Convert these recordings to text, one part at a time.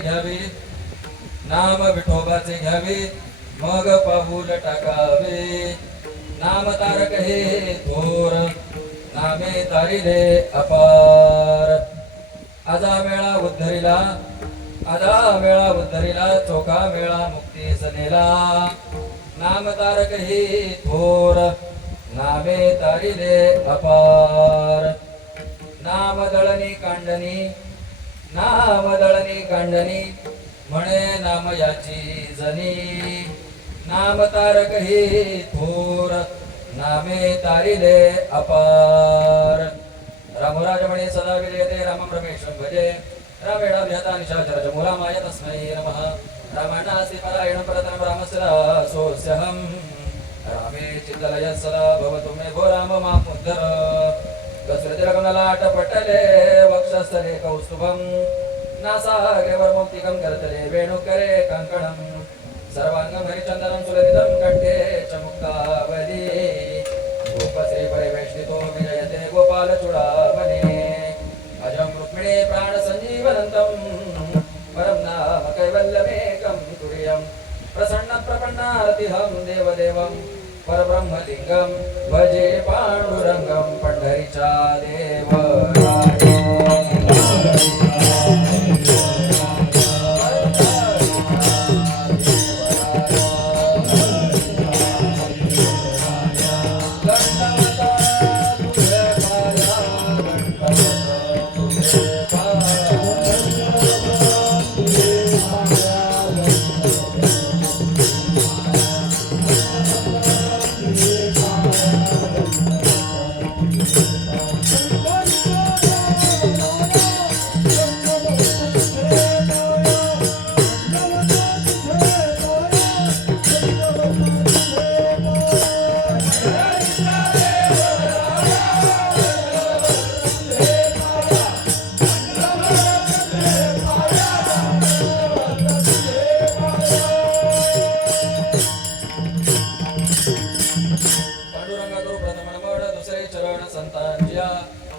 घ्यावे नाम विठोबाचे घ्यावे मग पाऊल टाकावे नाम तारक हे थोर नामे तारिले अपार आजा मेळा उद्धरिला चोखा मेळा मुक्ती सनेला नाम तारक हे थोर नामे तारिले अपार नाम दळणी कांडणी म्हणे नाम याची जनी नाम तारक हे थोर नामे तारिले अपार रामराज म्हणे सदा विजयते रामं रमेशं भजे रामेणा विहता निशाचरज मूलामाय तस्मै नमः रामायणास्ति परायणं परतनं रामस्य दासोऽस्यहं रामे चित्तलयः सदा भवतु मे भो राम मामुद्धर कसृतिरकमललाट पटले वक्षस्थले कौस्तुभं नासाग्रे वर्मौक्तिकं करतले वेणुकरे कङ्कणं सर्वाङ्गं हरिचन्दनं सुललितं कण्ठे च मुक्तावली गोपश्री परिवेष्टितो विजयते गोपालचूडामणि अजं रुक्मिणी प्राणसञ्जीवनन्तं परं नाम कैवल्यमेकं तुर्यं प्रसन्नप्रपन्नार्तिहं देवदेवं परब्रह्मलिंगं भजे पांडुरंगं पंढरीचा देवराय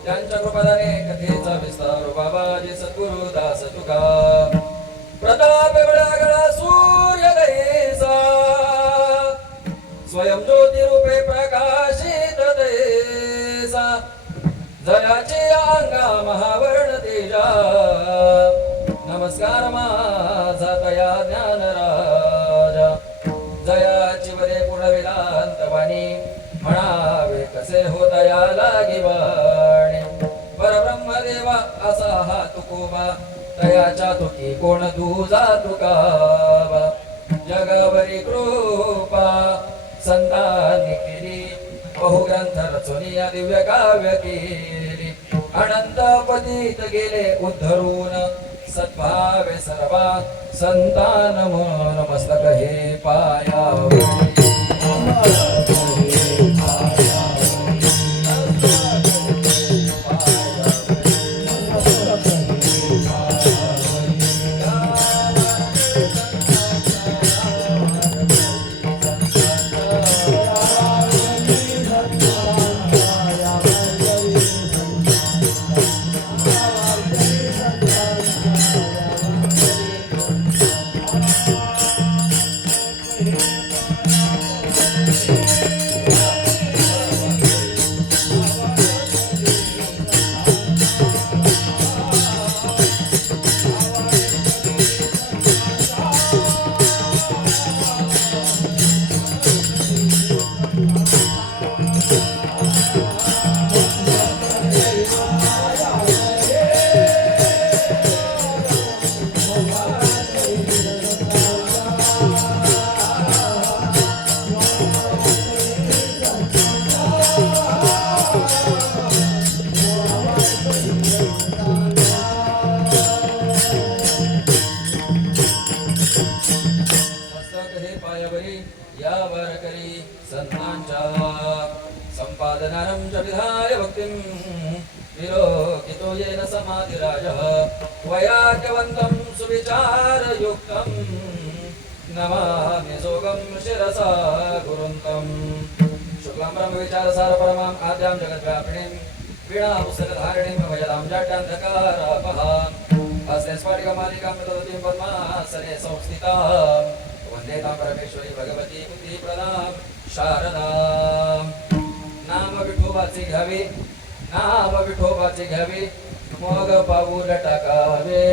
त्यांच्या कृपादाने कथेचा विस्तार बाबाजी सद्गुरु दास तुका प्रताप गळा सूर्य दैसा स्वयं ज्योती रूपे प्रकाशित दैसा जयाची अंगा महावर्ण तेजा नमस्कार माझा तया ज्ञान राजा जयाची वरे पूर्णविलांतवाणी म्हणावे कसे होतया लागिवाणे परब्रह्मदेवा असा हा तुकोबा तयाच्या तुकी कोण तुझा तुकावा जगावरी कृपा संतांनी केली बहुग्रंथ रचुनिया दिव्य काव्य केली अनंत पतित गेले उद्धरून सद्भावे सर्वा संतान मन मस्तक हे पायावरी सम्पादनानं च विधाय भक्तिं विलोकितो येन समाधिराजः वैराग्यवन्तं सुविचारयुक्तं नमामि सोगं शिरसा गुरुन्तम् शुक्लां ब्रह्मविचारसार परमां आद्यां जगद्व्यापिनीं वीणापुस्तकधारिणीं भवयदां जाड्यान्धकारापहां हस्ते स्फटिकमालिकां ददतीं पद्मासने संस्थितां वन्दे तां परमेश्वरी भगवती बुद्धिप्रदां शारदां नाम विठोबाचे घ्यावे नाम विठोबाचे घ्यावे मग पाऊल टाकावे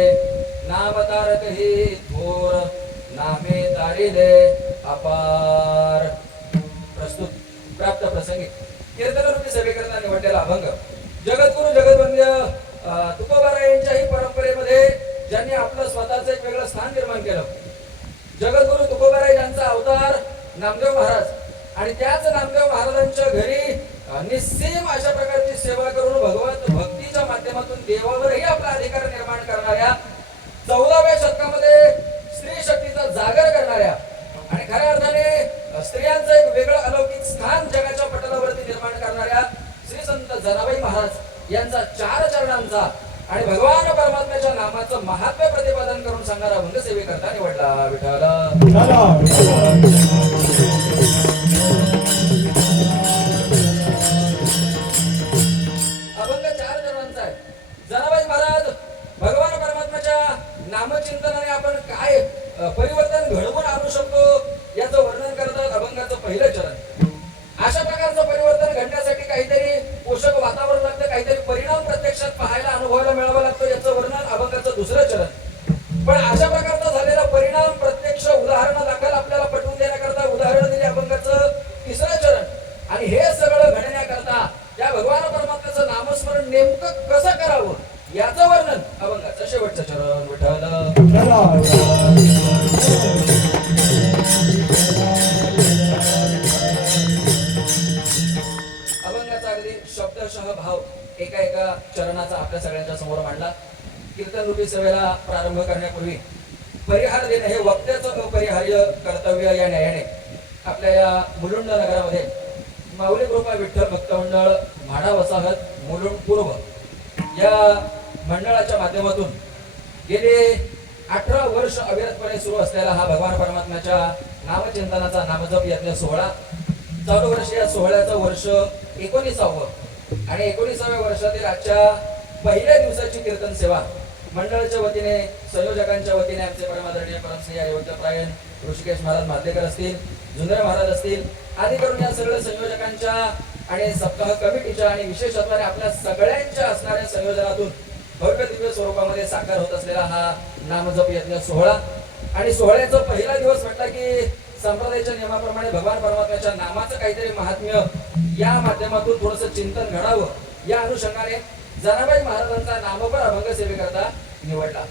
नाम तारक ही थोर नामे तारिले अपार प्रस्तुत प्राप्त प्रसंगी कीर्तनरूपी सेवेकरता निवडलेला अभंग जगद्गुरु जगद्वंद्य तुकोबारायांच्याही परंपरेमध्ये ज्यांनी आपलं स्वतःचं एक वेगळं स्थान निर्माण केलं. जगद्गुरु तुकोबाराय यांचा अवतार नामदेव महाराज आणि त्याच नामदेव महाराजांच्या घरी निस्सीम अशा प्रकारची सेवा करून भगवत भक्तीच्या माध्यमातून देवावरही आपला अधिकार निर्माण करणाऱ्या 14व्या शतकामध्ये स्त्री शक्तीचा जागर करणाऱ्या आणि खऱ्या अर्थाने स्त्रियांचं एक वेगळं अलौकिक स्थान जगाच्या पटलावरती निर्माण करणाऱ्या श्री संत जनाबाई महाराज यांचा 4 चरणांचा आणि भगवान परमात्म्याच्या नामाचं महात्म्य प्रतिपादन करून सांगणारा अभंग सेवेकरता निवडला. विठ्ठल अभंग 4 चरणांचा आहे. जनाबाई महाराज भगवान परमात्म्याच्या नामचिंतनाने आपण काय परिवर्तन घडवून आणू शकतो याचं वर्णन करतात. अभंगाचं पहिलं चरण. अशा प्रकारचं परिवर्तन घडण्यासाठी काहीतरी पोषक वातावरण लागतं, काहीतरी परिणाम प्रत्यक्षात पाहायला अनुभवायला मिळावा लागतो याचं वर्णन अभंगाचं दुसरं चरण. पण अशा प्रकारचा झालेला परिणाम प्रत्यक्ष उदाहरणादाखल आपल्याला पटवून देण्याकरता उदाहरण दिले अभंगाचं तिसरं चरण. आणि हे सगळं घडण्याकरता त्या भगवान परमात्म्याचं नामस्मरण नेमकं कसं करावं याचं वर्णन अभंगाचं शेवटचं चरण. विठ्ठल अभंगाचा अगदी शब्दशः भाव एका एका चरणाचा आपल्या सगळ्यांच्या समोर मांडला. कीर्तन रूपी सेवेला प्रारंभ करण्यापूर्वी परिहार देणे हे वक्त्याचं अपरिहार्य कर्तव्य या न्यायाने आपल्या या मुलुंड नगरामध्ये माऊली कृपा विठ्ठल भक्त मंडळ म्हाडा वसाहत मुलुंड पूर्व या मंडळाच्या माध्यमातून गेले 18 वर्ष अविरतपणे सुरू असलेला हा भगवान परमात्म्याच्या नामचिंतनाचा नामजप यज्ञ सोहळा चालू वर्ष या सोहळ्याचं वर्ष 19वे आणि 19व्या वर्षातील आजच्या पहिल्या दिवसाची कीर्तन सेवा मंडळाच्या वतीने संयोजकांच्या वतीने आमचे परमादरणीय परमश्री अयोध्याप्रायण ऋषिकेश महाराज माधलेकर असतील, जुंदरे महाराज असतील आदी करून या सगळ्या संयोजकांच्या आणि सप्ताह कमिटीच्या आणि विशेषत्वाने आपल्या सगळ्यांच्या असणाऱ्या संयोजनातून भव्य दिव्य स्वरूपामध्ये साकार होत असलेला हा नामजप यज्ञ सोहळा. आणि सोहळ्याचा पहिला दिवस म्हटला की संप्रदायाच्या नियमाप्रमाणे भगवान परमात्म्याच्या नामाचं काहीतरी महात्म्य या माध्यमातून थोडंसं चिंतन घडावं या अनुषंगाने जनाबाई महाराजांचा नामपर अभंग सेवेकरता निवडला.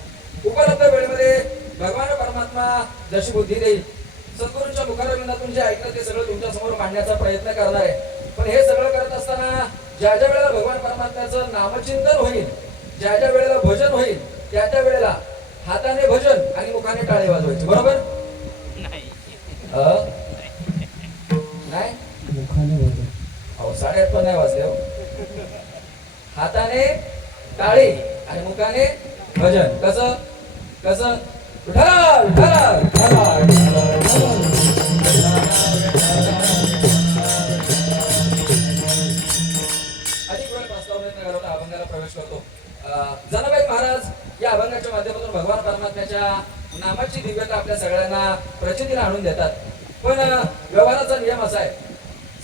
उपलब्ध वेळेमध्ये भगवान परमात्मा जशी बुद्धी देईल सद्गुरूंच्या मुखारविंदातून जे ऐकलं ते सगळं तुमच्या समोर मांडण्याचा प्रयत्न करणार आहे. पण हे सगळं करत असताना ज्या ज्या वेळेला भगवान परमात्म्याचं नामचिंतन होईल, ज्या ज्या वेळेला भजन होईल त्या त्या वेळेला हाताने भजन आणि मुखाने टाळे वाजवायचे. बरोबर नाही? अहो 8:30 पण नाही वाजले. हाताने टाळी आणि मुखाने भजन. कसं कसं? विठ्ठल विठ्ठल अधिक वेळ प्रस्ताव न घालवता अभंगाला प्रवेश करतो. जनाबाई महाराज या अभंगाच्या माध्यमातून भगवान परमात्म्याच्या नामाची दिव्यता आपल्या सगळ्यांना प्रचितीला आणून देतात. पण व्यवहाराचा नियम असा आहे,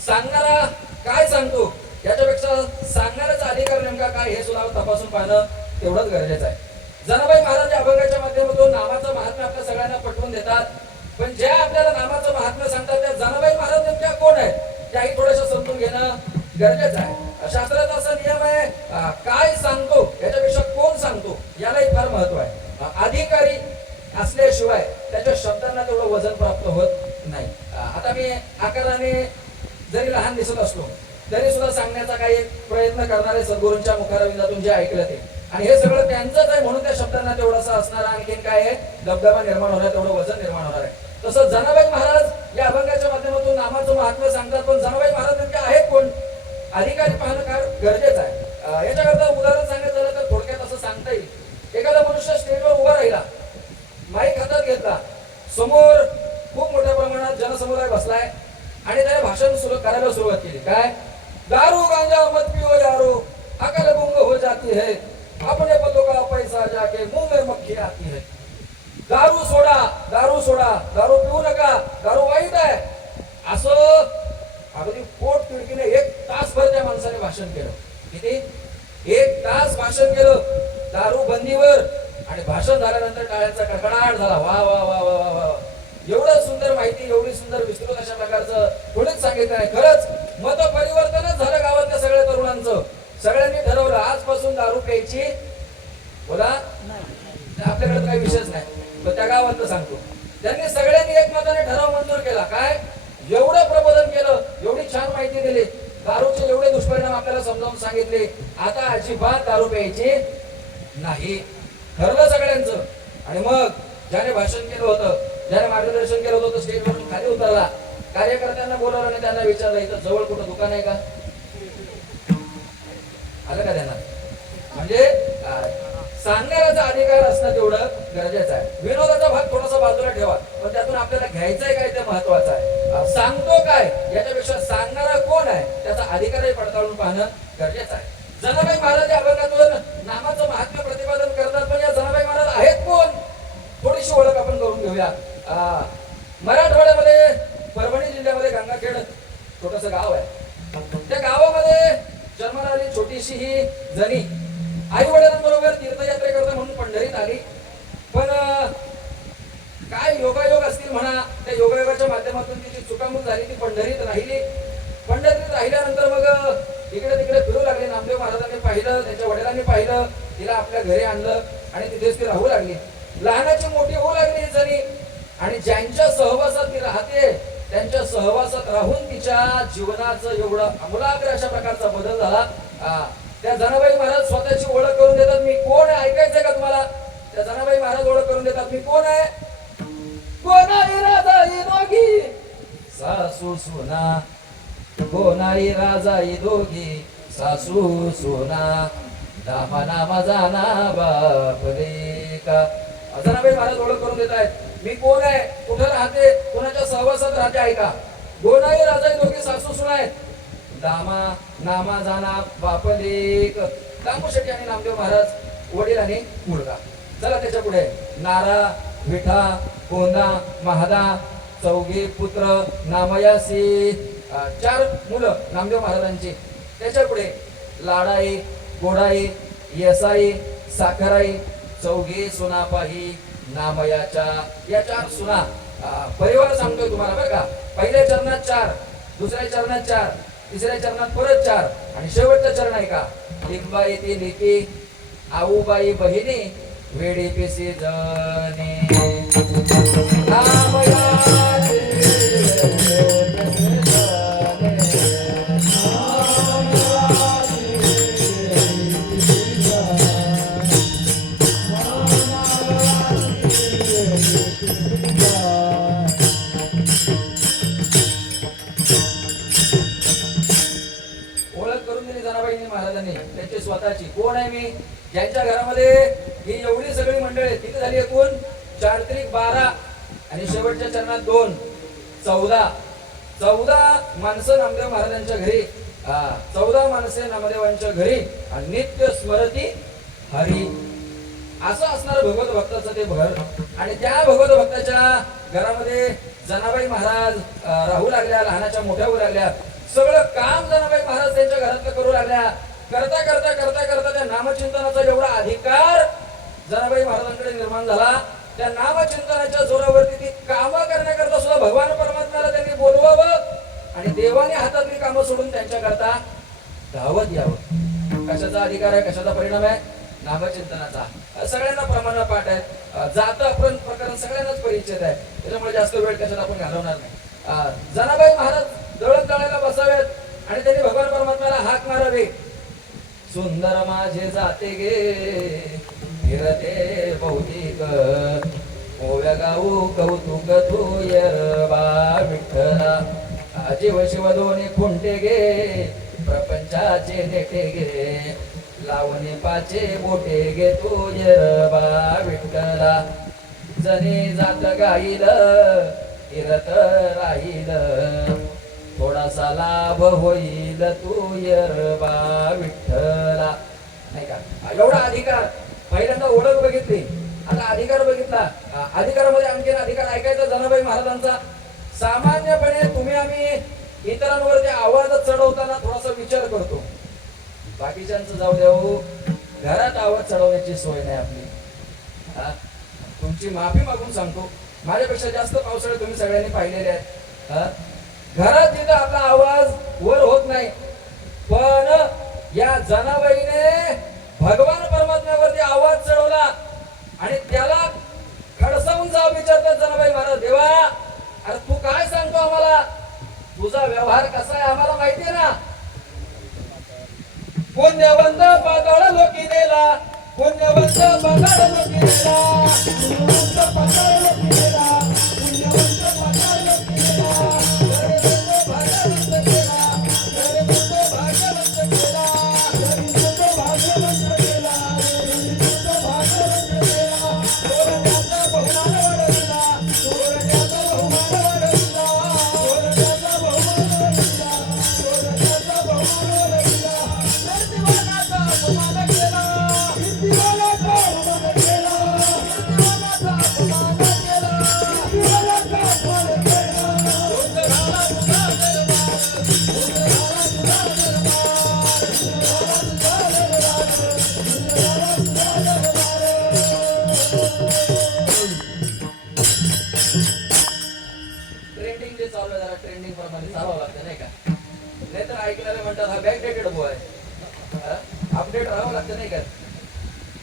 सांगणारा काय सांगतो याच्यापेक्षा सांगणाऱ्याचा अधिकार नेमका काय हे सुद्धा तपासून पाहणं तेवढंच गरजेचं आहे. जनाबाई महाराज या अभंगाच्या माध्यमातून नामाचं महात्म्य आपल्या सगळ्यांना पटवून देतात. पण ज्या आपल्याला नामाचं महात्म्य सांगतात त्या जनाबाई महाराज नेमक्या कोण आहेत त्याही थोडंसं समजून घेणं गरजेचं आहे. शास्त्राचा असा नियम आहे, काय सांगतो याच्यापेक्षा कोण सांगतो यालाही फार महत्व आहे. अधिकारी असल्याशिवाय त्याच्या शब्दांना तेवढं वजन प्राप्त होत नाही. आता मी आकाराने जरी लहान दिसत असलो तरी सुद्धा सांगण्याचा काही प्रयत्न करणारे सद्गुरूंच्या मुखारविंदातून जे ऐकलं ते आणि हे सगळं त्यांचंच आहे म्हणून त्या शब्दांना तेवढासा असणार आणखीन काय आहे दबदबा निर्माण होणार, तेवढं वजन निर्माण होणार आहे. तसं जनाबाई महाराज या अभंगाच्या माध्यमातून नामाचं महात्म्य सांगतात. पण जनाबाई महाराज नेमके आहेत कोण अधिकारी पाहणं फार गरजेचं आहे. याच्याकरता उदाहरण सांगायचं झालं तर थोडक्यात असं सांगता येईल, एखादा मनुष्य स्टेजवर उभा राहिला, माईक हातात घेतला, समोर खूप मोठ्या प्रमाणात जनसमुदाय बसलाय आणि त्याने भाषण सुरू करायला सुरुवात केली. काय? दारू गांजा मत पिओ यारो, अकल गुंग हो जाती है, अपने पदों का पैसा जाके मुंह में मक्खी आती है. दारू सोडा, दारू सोडा, दारू पिऊ नका, दारू वाईट आहे, असं अगदी पोट तिडकीने 1 तासभर त्या माणसाने भाषण केलं. किती? 1 तास भाषण केलं दारू बंदीवर. आणि भाषण झाल्यानंतर टाळ्यांचा कडकडाट झाला. वा वा वा वा वा वा. एवढं सुंदर माहिती, एवढी सुंदर विस्तृत अशा प्रकारचं कोणीच सांगितलं नाही. खरंच मत परिवर्तनच झालं गावातल्या सगळ्या तरुणांचं. सगळ्यांनी ठरवलं आजपासून दारू प्यायची. बोला, आपल्याकडे काही विषयच नाही, पण त्या गावातलं सांगतो. त्यांनी सगळ्यांनी एकमताने ठराव मंजूर केला. काय? एवढं प्रबोधन केलं, एवढी छान माहिती दिली, दारूचे एवढे दुष्परिणाम आपल्याला समजावून सांगितले, आता अजिबात दारू प्यायची नाही. ठरलं सगळ्यांचं. आणि मग ज्याने भाषण केलं होतं, ज्याने मार्गदर्शन केलं होतं, स्टेजवरून खाली उतरला, कार्यकर्त्यांना बोलावलं आणि त्यांना विचारलं, इथं जवळ कुठं दुकान आहे का? आलं का त्यांना? म्हणजे सांगण्याचा अधिकार असणं तेवढं गरजेचं आहे. विनोदाचा भाग थोडासा बाजूला ठेवा, पण त्यातून आपल्याला घ्यायचंय काय ते महत्वाचं आहे. सांगतो काय याच्यापेक्षा सांगणारा कोण आहे त्याचा अधिकारही पडताळून पाहणं गरजेचं आहे. जनाबाई महाराज या अभंगातून नामाचं महात्म्य प्रतिपादन करतात, पण या जनाबाई महाराज आहेत कोण? थोडीशी ओळख आपण करून घेऊया. मराठवाड्यामध्ये परभणी जिल्ह्यामध्ये गंगाखेड छोटस गाव आहे. त्या गावामध्ये जन्माला आली छोटीशी ही जणी आई वडिलांबरोबर तीर्थयात्रेकरता म्हणून पंढरीत आली. पण काय योगायोग असतील म्हणा, त्या योगायोगाच्या माध्यमातून तिची चुकामुक झाली, ती पंढरीत राहिली. पंढरीत राहिल्यानंतर मग इकडे तिकडे फिरू लागली. नामदेव महाराजांनी पाहिलं, त्यांच्या वडिलांनी पाहिलं, तिला आपल्या घरी आणलं आणि तिथेच ती राहू लागली. लहानाची मोठी होऊ लागली ही जणी. आणि ज्यांच्या सहवासात ती राहते त्यांच्या सहवासात राहून तिच्या जीवनाचं एवढं आमूलाग्र अशा प्रकारचा बदल झाला. त्या जनाबाई महाराज स्वतःची ओळख करून देतात. मी कोण आहे ऐकायचंय का तुम्हाला? त्या जनाबाई महाराज ओळख करून देतात. मी कोण आहे? कोणाई राजाई दोघी सासू सुना, कोणाई राजाई दोघी सासू सुना, नामा नामा जाना बापले का. जनाबाई महाराज ओळख करून देत आहेत. मी कोण आहे, कुठं राहते, कोणाच्या सहवासात राहते ऐका. कोणाई राजाई दोघी सासू सुना आहेत. दामा नामा जाना बापलेक. दामू शेट्टी आणि नामदेव महाराज वडील आणि मुलगा. चला त्याच्या पुढे नारा, विठा, कोंदा, महादा, चौघे पुत्र नामयासी. 4 मुलं नामदेव महाराजांची. त्याच्या पुढे लाडाई, गोडाई, येसाई, साखराई, चौघे सुनापाही नामयाच्या. या 4 सुना. परिवार सांगतोय तुम्हाला बरं का. पहिल्या चरणात 4, दुसऱ्या चरणात 4, तिसऱ्या चरणात परत 4 आणि शेवटचं चरण आहे का. लिंबाई ती लिपी, आऊबाई बहिणी, वेडी पिसी जने. त्यांची स्वतःची. कोण आहे मी? ज्यांच्या घरामध्ये ही एवढी सगळी मंडळी. किती झाली एकूण? 4 त्रिक 12 आणि शेवटच्या चरणात 2, 14 माणसं नामदेव महाराजांच्या घरी. 14 माणसे नामदेवांच्या घरी आणि नित्य स्मरती हरी. असं असणार भगवत भक्ताचं ते घर. आणि त्या भगवत भक्ताच्या घरामध्ये जनाबाई महाराज राहू लागल्या, लहानाच्या मोठ्या होऊ लागल्या. सगळं काम जनाबाई महाराज त्यांच्या घरातलं करू लागल्या. करता करता करता करता त्या नामचिंतनाचा एवढा अधिकार जनाबाई महाराजांकडे निर्माण झाला. त्या नामचिंतनाच्या जोरावरती ती कामं करण्याकरता सुद्धा भगवान परमात्म्याला त्यांनी बोलवावं आणि देवाने हातातली कामं सोडून त्यांच्याकरता धावत यावं. कशाचा अधिकार आहे, कशाचा परिणाम आहे? नामचिंतनाचा. सगळ्यांना प्रमाण पाठ आहेत. जात आपण प्रकरण सगळ्यांनाच परिचित आहे, त्याच्यामुळे जास्त वेळ कशात आपण घालवणार नाही. जनाबाई महाराज दळण दळायला बसावेत आणि त्यांनी भगवान परमात्म्याला हाक मारावी. सुंदर माझे जाते गे फिरते भौतिक, ओव्या गाऊ कौतुक तुयर बा विठ्ठला. जीव शिव दोन्ही खुंटे गे प्रपंच पंचाचे नेटे गे लावणी पाचे बोटे गे तू येरबा विठ्ठला जनी जात गाईल फिरत राहील थोडासा लाभ होईल तू येरबा विठ्ठला नाही का एवढा अधिकार पहिल्यांदा ओळख बघितली आता अधिकार बघितला अधिकारामध्ये आणखीन अधिकार ऐकायचा जनाबाई महाराजांचा सामान्यपणे तुम्ही आम्ही इतरांवरती आवाज चढवताना थोडासा विचार करतो बाकीच्यांचं जाऊ देऊ घरात आवाज चढवण्याची सोय नाही आपली तुमची माफी मागून सांगतो माझ्यापेक्षा जास्त पावसाळे तुम्ही सगळ्यांनी पाहिलेले आहेत घरात जिथं आपला आवाज वर होत नाही पण या जनाबाईने भगवान परमात्म्यावरती आवाज चढवला आणि त्याला खडसावून जाऊ विचारतात जनाबाई महाराज देवा अरे तू काय सांगतो आम्हाला तुझा व्यवहार कसा आहे आम्हाला माहितीये ना पुण्यवंत पाताळ लोकी दिला पुण्यवंत पाताळ लोकी दिला पुण्यवंत पाताळ लोकी दिला पुण्यवंत पाताळ लोकी दिला भाग्यवंत केला भाग्यवंत केला भाग्यवंत केला भाग्यवंत केला सोरण्याचा बहुमान वाढविला सोरण्याचा बहुमान वाढविला सोरण्याचा बहुमान वाढविला सोरण्याचा बहुमान वाढविला कीर्तिवानाचा बहुमान केला कीर्तिवानाचा बहुमान केला कीर्तिवानाचा बहुमान केला कीर्तिवानाचा बहुमान केला उद्धराला तुझा दरबार उद्धराला तुझा दरबार उद्धराला तुझा दरबार उद्धराला तुझा दरबार ट्रेंडिंग जे चालू आहे जरा ट्रेंडिंग प्रमाणे चालवावं लागतं नाही का नाहीतर ऐकणारे म्हणतात हा बॅकडेटेड बॉय अपडेट राहावं लागतं नाही का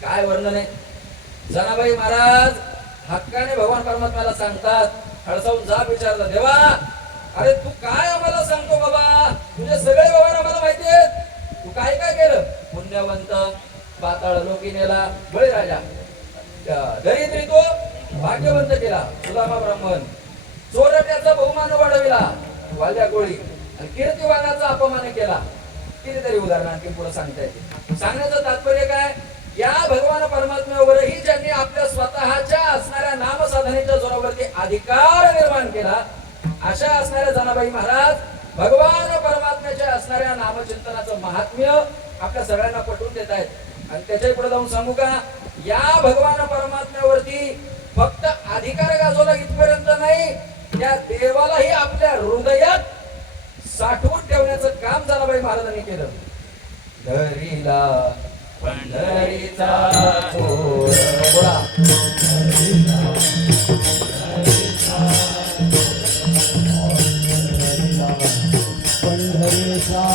काय वर्णन आहे जनाबाई महाराज हक्काने भगवान परमात्म्याला सांगतात खडसावून जा विचारलं देवा अरे तू काय आम्हाला सांगतो बाबा तुझे सगळे व्यवहार आम्हाला माहिती आहेत तू काय काय केलं पुण्यवंत पाताळ लोकी नेला बळीराजा दरिद्री तो भाग्यवंत केला सुदामा ब्राह्मण चोरट्याचा बहुमान वाढविला वाल्या गोळी आणि कीर्तिवानाचा अपमान केला कितीतरी उदाहरण आणखी पुढे सांगता येते सांगण्याचं तात्पर्य काय या भगवान परमात्म्यावरही ज्यांनी आपल्या स्वतःच्या असणाऱ्या नामसाधनेच्या जोरावरती अधिकार निर्माण केला अशा असणाऱ्या जनाबाई महाराज भगवान परमात्म्याच्या असणाऱ्या नामचिंतनाचं महात्म्य आपल्या सगळ्यांना पटवून देत आहेत आणि त्याच्या पुढे जाऊन सांगू का या भगवान परमात्म्यावरती फक्त अधिकार गाजवला इथपर्यंत नाही त्या देवालाही आपल्या हृदयात साठवून ठेवण्याचं काम जनाबाई महाराजांनी केलं धरीला पंढरीचा चोर बोला पंढरीचा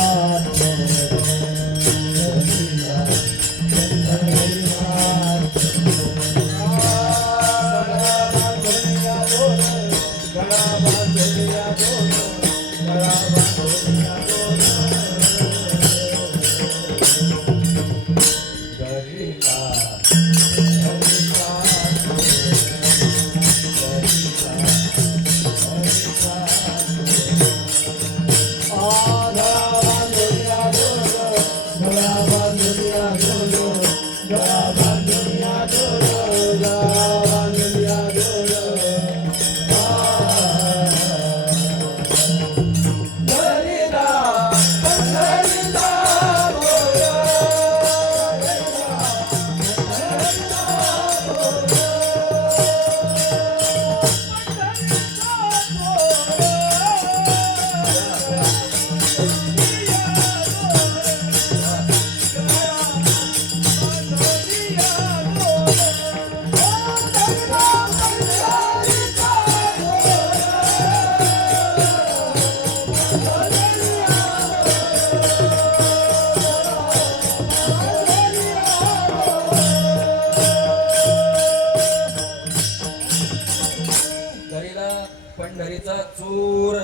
पंढरीचा चूर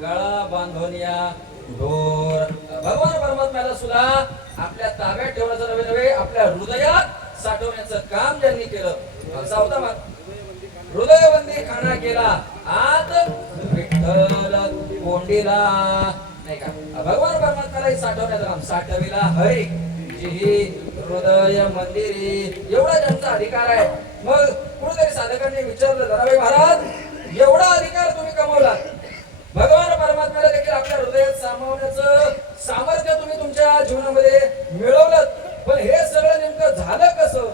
गळा बांधवनिया ढोर भगवान परमात्म्याला सुद्धा आपल्या ताब्यात ठेवण्याचं नवे नवे आपल्या हृदयात साठवण्याचं काम ज्यांनी केलं सावता हृदयबंदी खाना केला आत विठ्ठल कोंडीला नाही का? भगवान परमात्म्यालाही साठवण्याचं काम, साठविला हरी जी हृदय मंदिरी, एवढा ज्यांचा अधिकार आहे. मग कुणीतरी साधकांनी विचारलं, जनाबाई महाराज एवढा अधिकार तुम्ही कमवला, भगवान परमात्म्याला देखील आपल्या हृदयात सामावण्याचं सामर्थ्य तुम्ही तुमच्या जीवनामध्ये मिळवलं, पण हे सगळं नेमकं झालं कसं,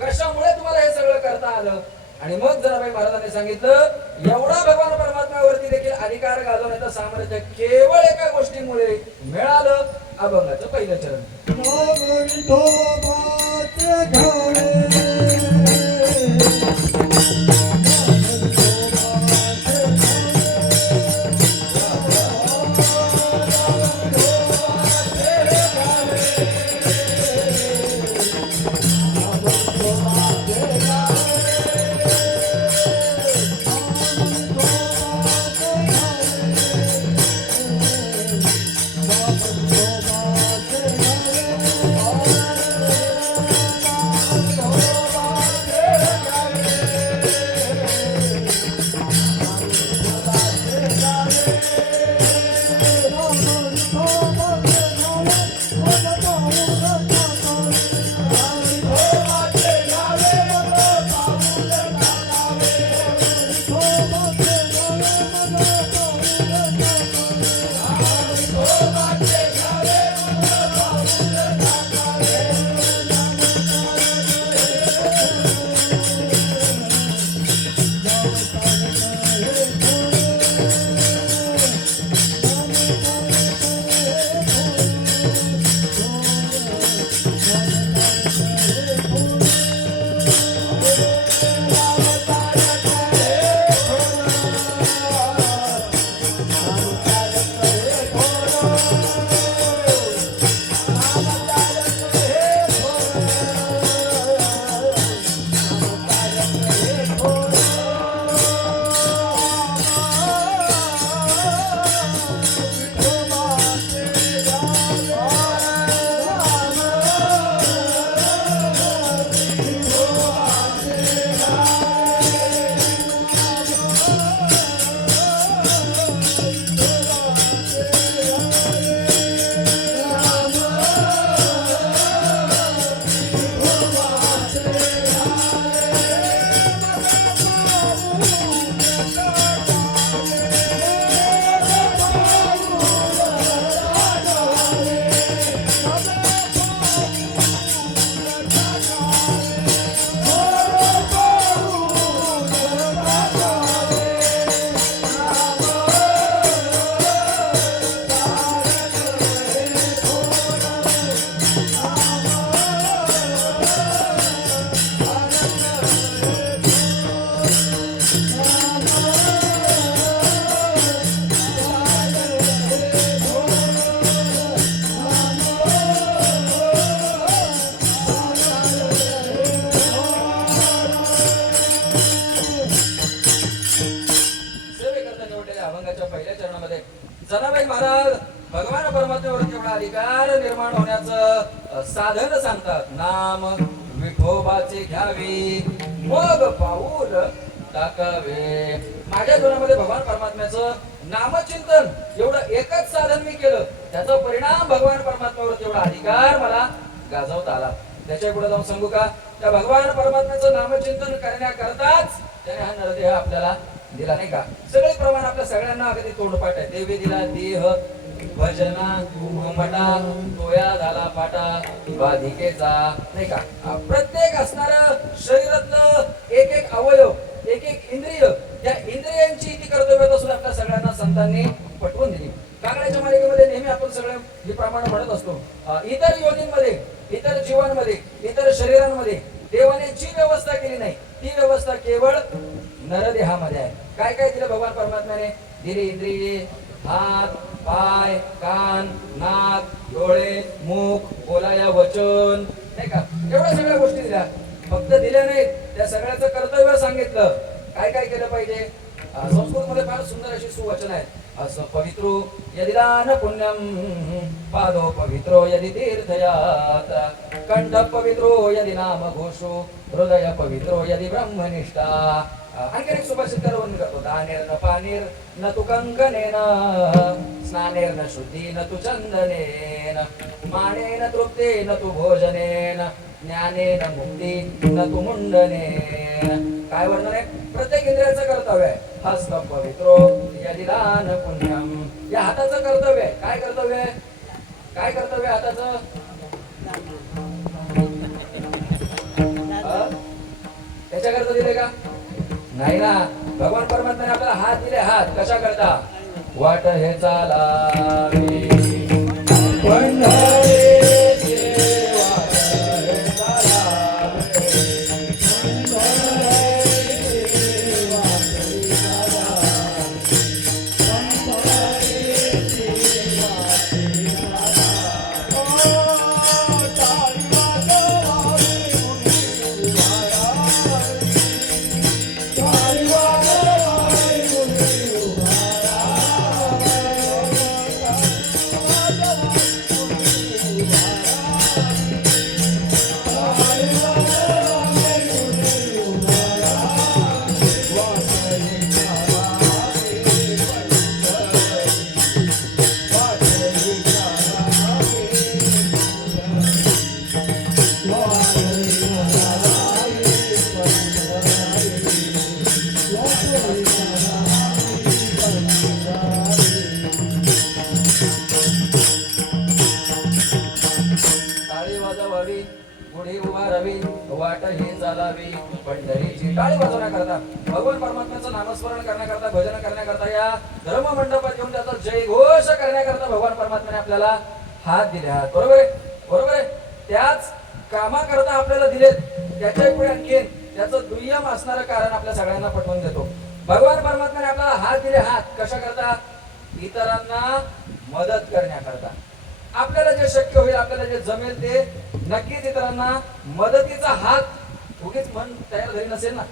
कशामुळे तुम्हाला हे सगळं करता आलं? आणि मग जनाबाई महाराजांनी सांगितलं, एवढा भगवान परमात्म्यावरती देखील अधिकार गाजवण्याचं सामर्थ्य केवळ एका गोष्टीमुळे मिळालं, अभंगाचं पहिलं चरण. जनाबाई महाराज भगवान परमात्म्यावर केवढा अधिकार निर्माण होण्याचं साधन सांगतात. नाम विठोबाचे घ्यावे मग पाऊल टाकावे. माझ्या जीवनामध्ये भगवान परमात्म्याचं नामचिंतन एवढं एकच साधन मी केलं, त्याचा परिणाम भगवान परमात्म्यावर तेवढा अधिकार मला गाजवता आला. त्याच्या पुढे जाऊन सांगू का, त्या भगवान परमात्म्याचं नामचिंतन करण्याकरताच त्याने हा नरदेह आपल्याला दिला, नाही का. सगळे प्रमाण आपल्या सगळ्यांना अगदी तोंडपाठ आहे. देवी दिला देह भजना घुमटा तोया झाला पाटा बाधिकेचा, नाही का. प्रत्येक असणार शरीरातलं एक एक अवयव एक एक इंद्रिय, त्या इंद्रियांची ती कर्तव्य असून आपल्या सगळ्यांना संतांनी पटवून दिली. काकड्याच्या मालिकेमध्ये नेहमी आपण सगळे हे प्रमाण म्हणत असतो. इतर योनींमध्ये, इतर जीवांमध्ये, इतर शरीरांमध्ये देवाने जी व्यवस्था केली नाही ती व्यवस्था केवळ नरदेहामध्ये आहे. काय काय दिलं भगवान परमात्म्याने? दिली इंद्रिये, हात पाय कान नाक डोळे मुख बोलाया वचन, नाही का. एवढ्या सगळ्या गोष्टी दिल्या. फक्त दिल्या नाहीत, त्या सगळ्याचं कर्तव्य सांगितलं. काय काय केलं पाहिजे. संस्कृत मध्ये फार सुंदर अशी सुवचन आहेत. असं पवित्रो यदि दान पुण्यम पादो पवित्रो यदि तीर्थयात्रा कंठ पवित्रो यदि नाम घोषो हृदय पवित्रो यदि ब्रह्मनिष्ठा. आणखी एक सुभाषित करतो. दानेर न पानीर न तु कंकनेन स्नानेन शुद्धीन तु चंदनेन मानेन तृप्तेन तु भोजनेन ज्ञानेन मुक्ती न तु मुंडनेन. काय वर्णन आहे? प्रत्येक इंद्रियाचं कर्तव्य आहे. हस्त पवित्रो यदि दान पुण्यम. या हाताचं कर्तव्य आहे. काय कर्तव्य आहे? काय कर्तव्य हाताचं? त्याच्याकरता दिले का? नाही ना. भगवान परमात्म्याने आपल्याला हात दिले. हात कशा करता? वाट हे चालावे पंढरीचे वाट हे चालावे पंढरीचे वाट हे चालावे पंढरीचे वाट हे चालावे. ओ चाली वाजवावी मुली उभारावी चाली वाजवावी मुली टाळी वाजवावी पुढे उभा राहावी वाट हे चालावी पंढरीची. टाळी वाजवण्याकरता भगवान परमात्म्याचं नामस्मरण करण्याकरता भजन करण्याकरता या धर्म मंडपात येऊन त्याचा जयघोष करण्याकरता भगवान परमात्म्याने आपल्याला हात दिले. हात बरोबर आहे? बरोबर आहे. त्याच कामाकरता आपल्याला दिलेत. त्याच्या पुढे आणखीन त्याचं दुय्यम असणारं कारण आपल्या सगळ्यांना पटवून देतो. भगवान परमात्म्याने आपल्याला हात दिले. हात कशा करता? इतरांना मदत करण्याकरता. आपल्याला जे शक्य होईल आपल्याला जे जमेल ते नक्कीच इतरांना मदतीचा हात उगीच मन तयार झाली नसेल ना.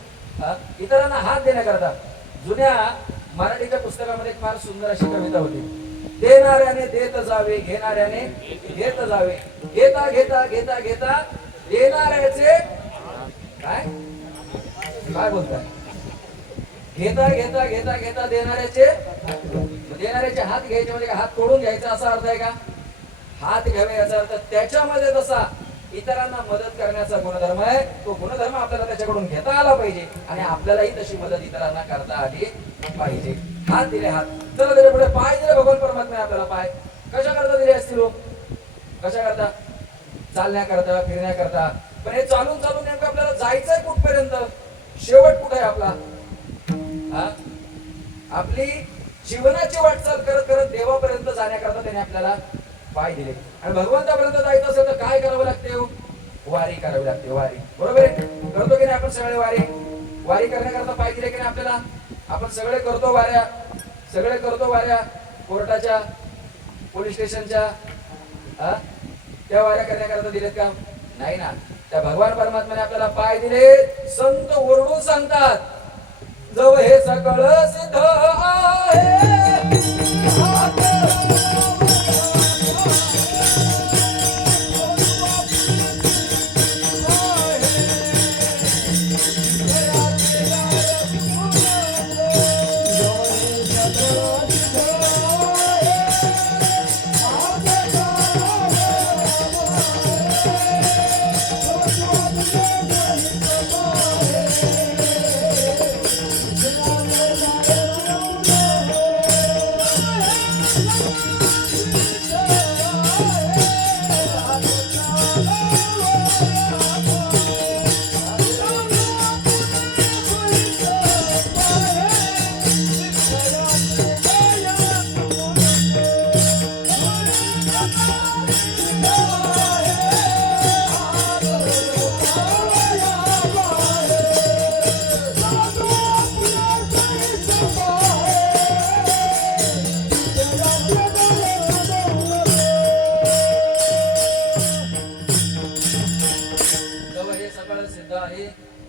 इतरांना हात देण्याकरता जुन्या मराठीच्या पुस्तकामध्ये एक फार सुंदर अशी कविता होती. देणाऱ्याने देत जावे घेणाऱ्याने घेत जावे घेता घेता घेता घेता देणाऱ्याचे काय काय बोलताय? घेता घेता घेता घेता देणाऱ्याचे हात घ्यायचे म्हणजे हात तोडून घ्यायचा असा अर्थ आहे का? हात घ्यावे याचा अर्थ त्याच्यामध्ये जसा इतरांना मदत करण्याचा गुणधर्म आहे तो गुणधर्म आपल्याला त्याच्याकडून घेता आला पाहिजे आणि आपल्यालाही तशी मदत इतरांना करता आली पाहिजे. हात दिले. हात चला त्याच्या पुढे पाय दिले भगवान परमात्म्याने आपल्याला. पाय कशा करता दिले असतील लोक? कशा करता? चालण्याकरता फिरण्याकरता. पण हे चालून चालून नेमकं आपल्याला जायचंय कुठपर्यंत? शेवट कुठे आहे आपला? आपली जीवनाची वाटचाल करत करत देवापर्यंत जाण्याकरता त्याने आपल्याला पाय दिले. आणि भगवंतापर्यंत जायचं असेल तर काय करावं लागते? वारी करावी लागते. वारी बरोबर आहे? करतो की नाही आपण सगळे वारी? वारी करण्याकरता पाय दिले की नाही आपल्याला? आपण सगळे करतो वाऱ्या. सगळे करतो वाऱ्या. कोर्टाच्या पोलीस स्टेशनच्या त्या वाऱ्या करण्याकरता दिलेत का? नाही ना. त्या भगवान परमात्म्याने आपल्याला पाय दिले. संत ओरडून सांगतात जव हे सगळं सिद्ध आहे.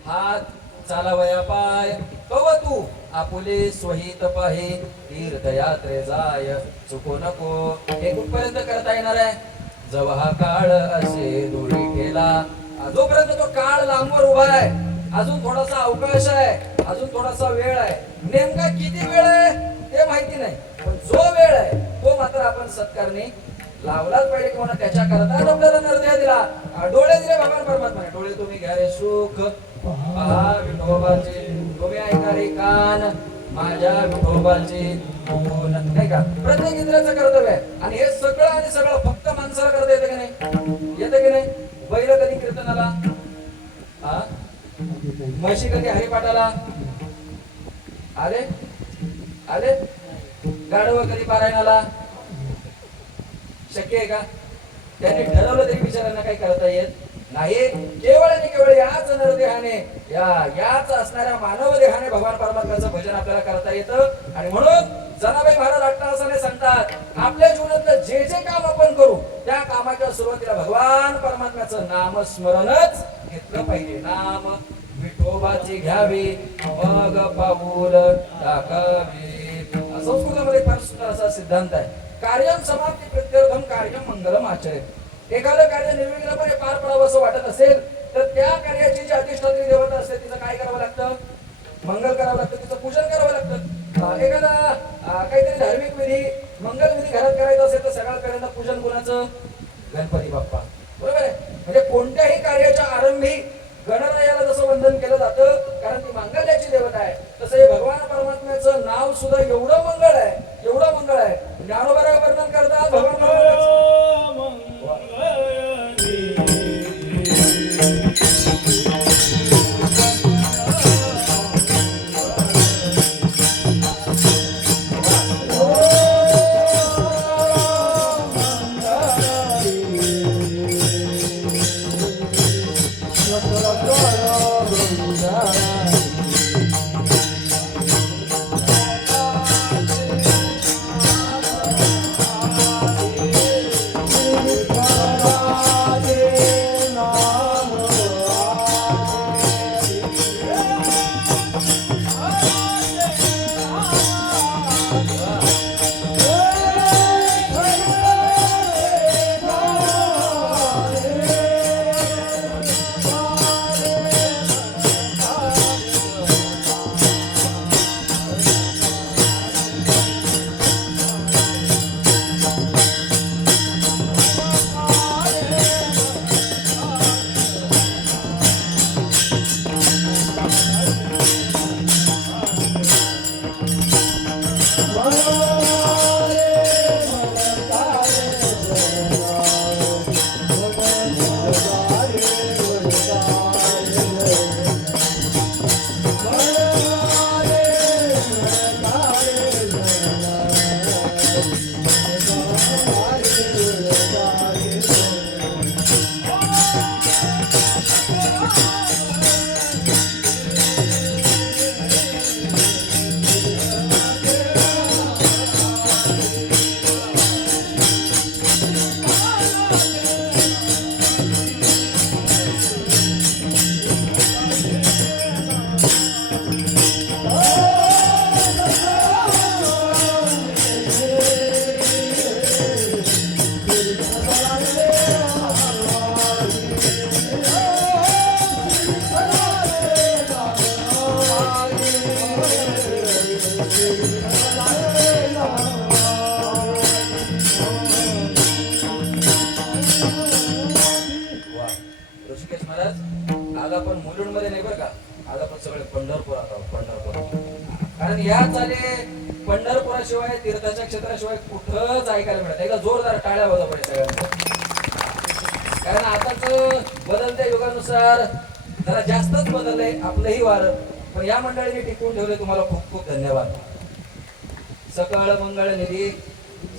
हात चालवया पाय कव तू आपुले स्वहित पाहे तीर्थयात्रे जाय चुको नको. हे कुठपर्यंत करता येणार आहे? जेव्हा हा काळ असे दूरी केला. जोपर्यंत तो काळ लांबवर उभा आहे अजून थोडासा अवकाश आहे अजून थोडासा वेळ आहे. नेमका किती वेळ आहे ते माहिती नाही. पण जो वेळ आहे तो मात्र आपण सत्कारने लावलाच पाहिजे की म्हणून त्याच्या करता आपल्याला नरदेह दिला. डोळे दिले भगवान परमात्माने. डोळे तुम्ही घ्या रे सुख पहा विठोबाचे, तुम्ही ऐका रे कान माझ्या विठोबाचे बोल, नाही का. प्रत्येक इंद्रियाचं कर्तव्य आहे. आणि हे सगळं आणि सगळं फक्त माणसाला करता येतं की नाही? येतं की नाही? बैल कधी कीर्तनाला, म्हशी कधी हरिपाठाला आले आले, गाढव कधी पारायणाला शक्य आहे का? त्यांनी ठरवलं तरी बिचाऱ्यांना काही करता येत नाही. केवळ आणि केवळ याच नरदेहाने, याच असणाऱ्या मानव देहाने भगवान परमात्म्याचं भजन आपल्याला करता येतं. आणि म्हणून जनाबाई महाराज अट्टाहासाने सांगतात, आपल्या जीवनातलं जे जे काम आपण करू त्या कामाच्या सुरुवातीला भगवान परमात्म्याचं नामस्मरणच घेतलं पाहिजे. नाम विठोबाचे घ्यावे मग पाऊल टाकावे. संस्कृतामध्ये फार सुंदर असा सिद्धांत आहे. कार्यम समाप्ती प्रत्यर्थम कार्यम मंगलम आचरेत. एखादं कार्य निर्विघ्नपणे पार पडावं असं वाटत असेल तर त्या कार्याची जी अधिष्ठात्री देवता असते तिचं काय करावं लागतं? मंगल करावं लागतं, तिचं पूजन करावं लागतं. एखादा काहीतरी धार्मिक विधी, मंगल विधी घरात करायचा असेल तर सगळ्यात पहिल्यांदा पूजन कोणाचं? गणपती बाप्पा. बरोबर आहे. म्हणजे कोणत्याही कार्याच्या आरंभी गणरायाला जसं वंदन केलं जातं कारण ती मांगल्याची देवता आहे, तसं हे भगवान परमात्म्याचं नाव सुद्धा एवढं मंगळ आहे, एवढं मंगळ आहे. ज्ञानोबा वर्णन करतात भगवान परमात्म्याचं कारण या चाले पंढरपुराशिवाय तीर्थाच्या क्षेत्राशिवाय कुठंच ऐकायला मिळत. एकदा जोरदार टाळ्या वाजवा पाहिजे सगळ्यांना. कारण आताच बदलत्या युगानुसार जरा जास्तच बदललंय आपलंही वारं. पण या मंडळीने टिकवून ठेवले, तुम्हाला खूप खूप धन्यवाद. सकळ मंगळ निधी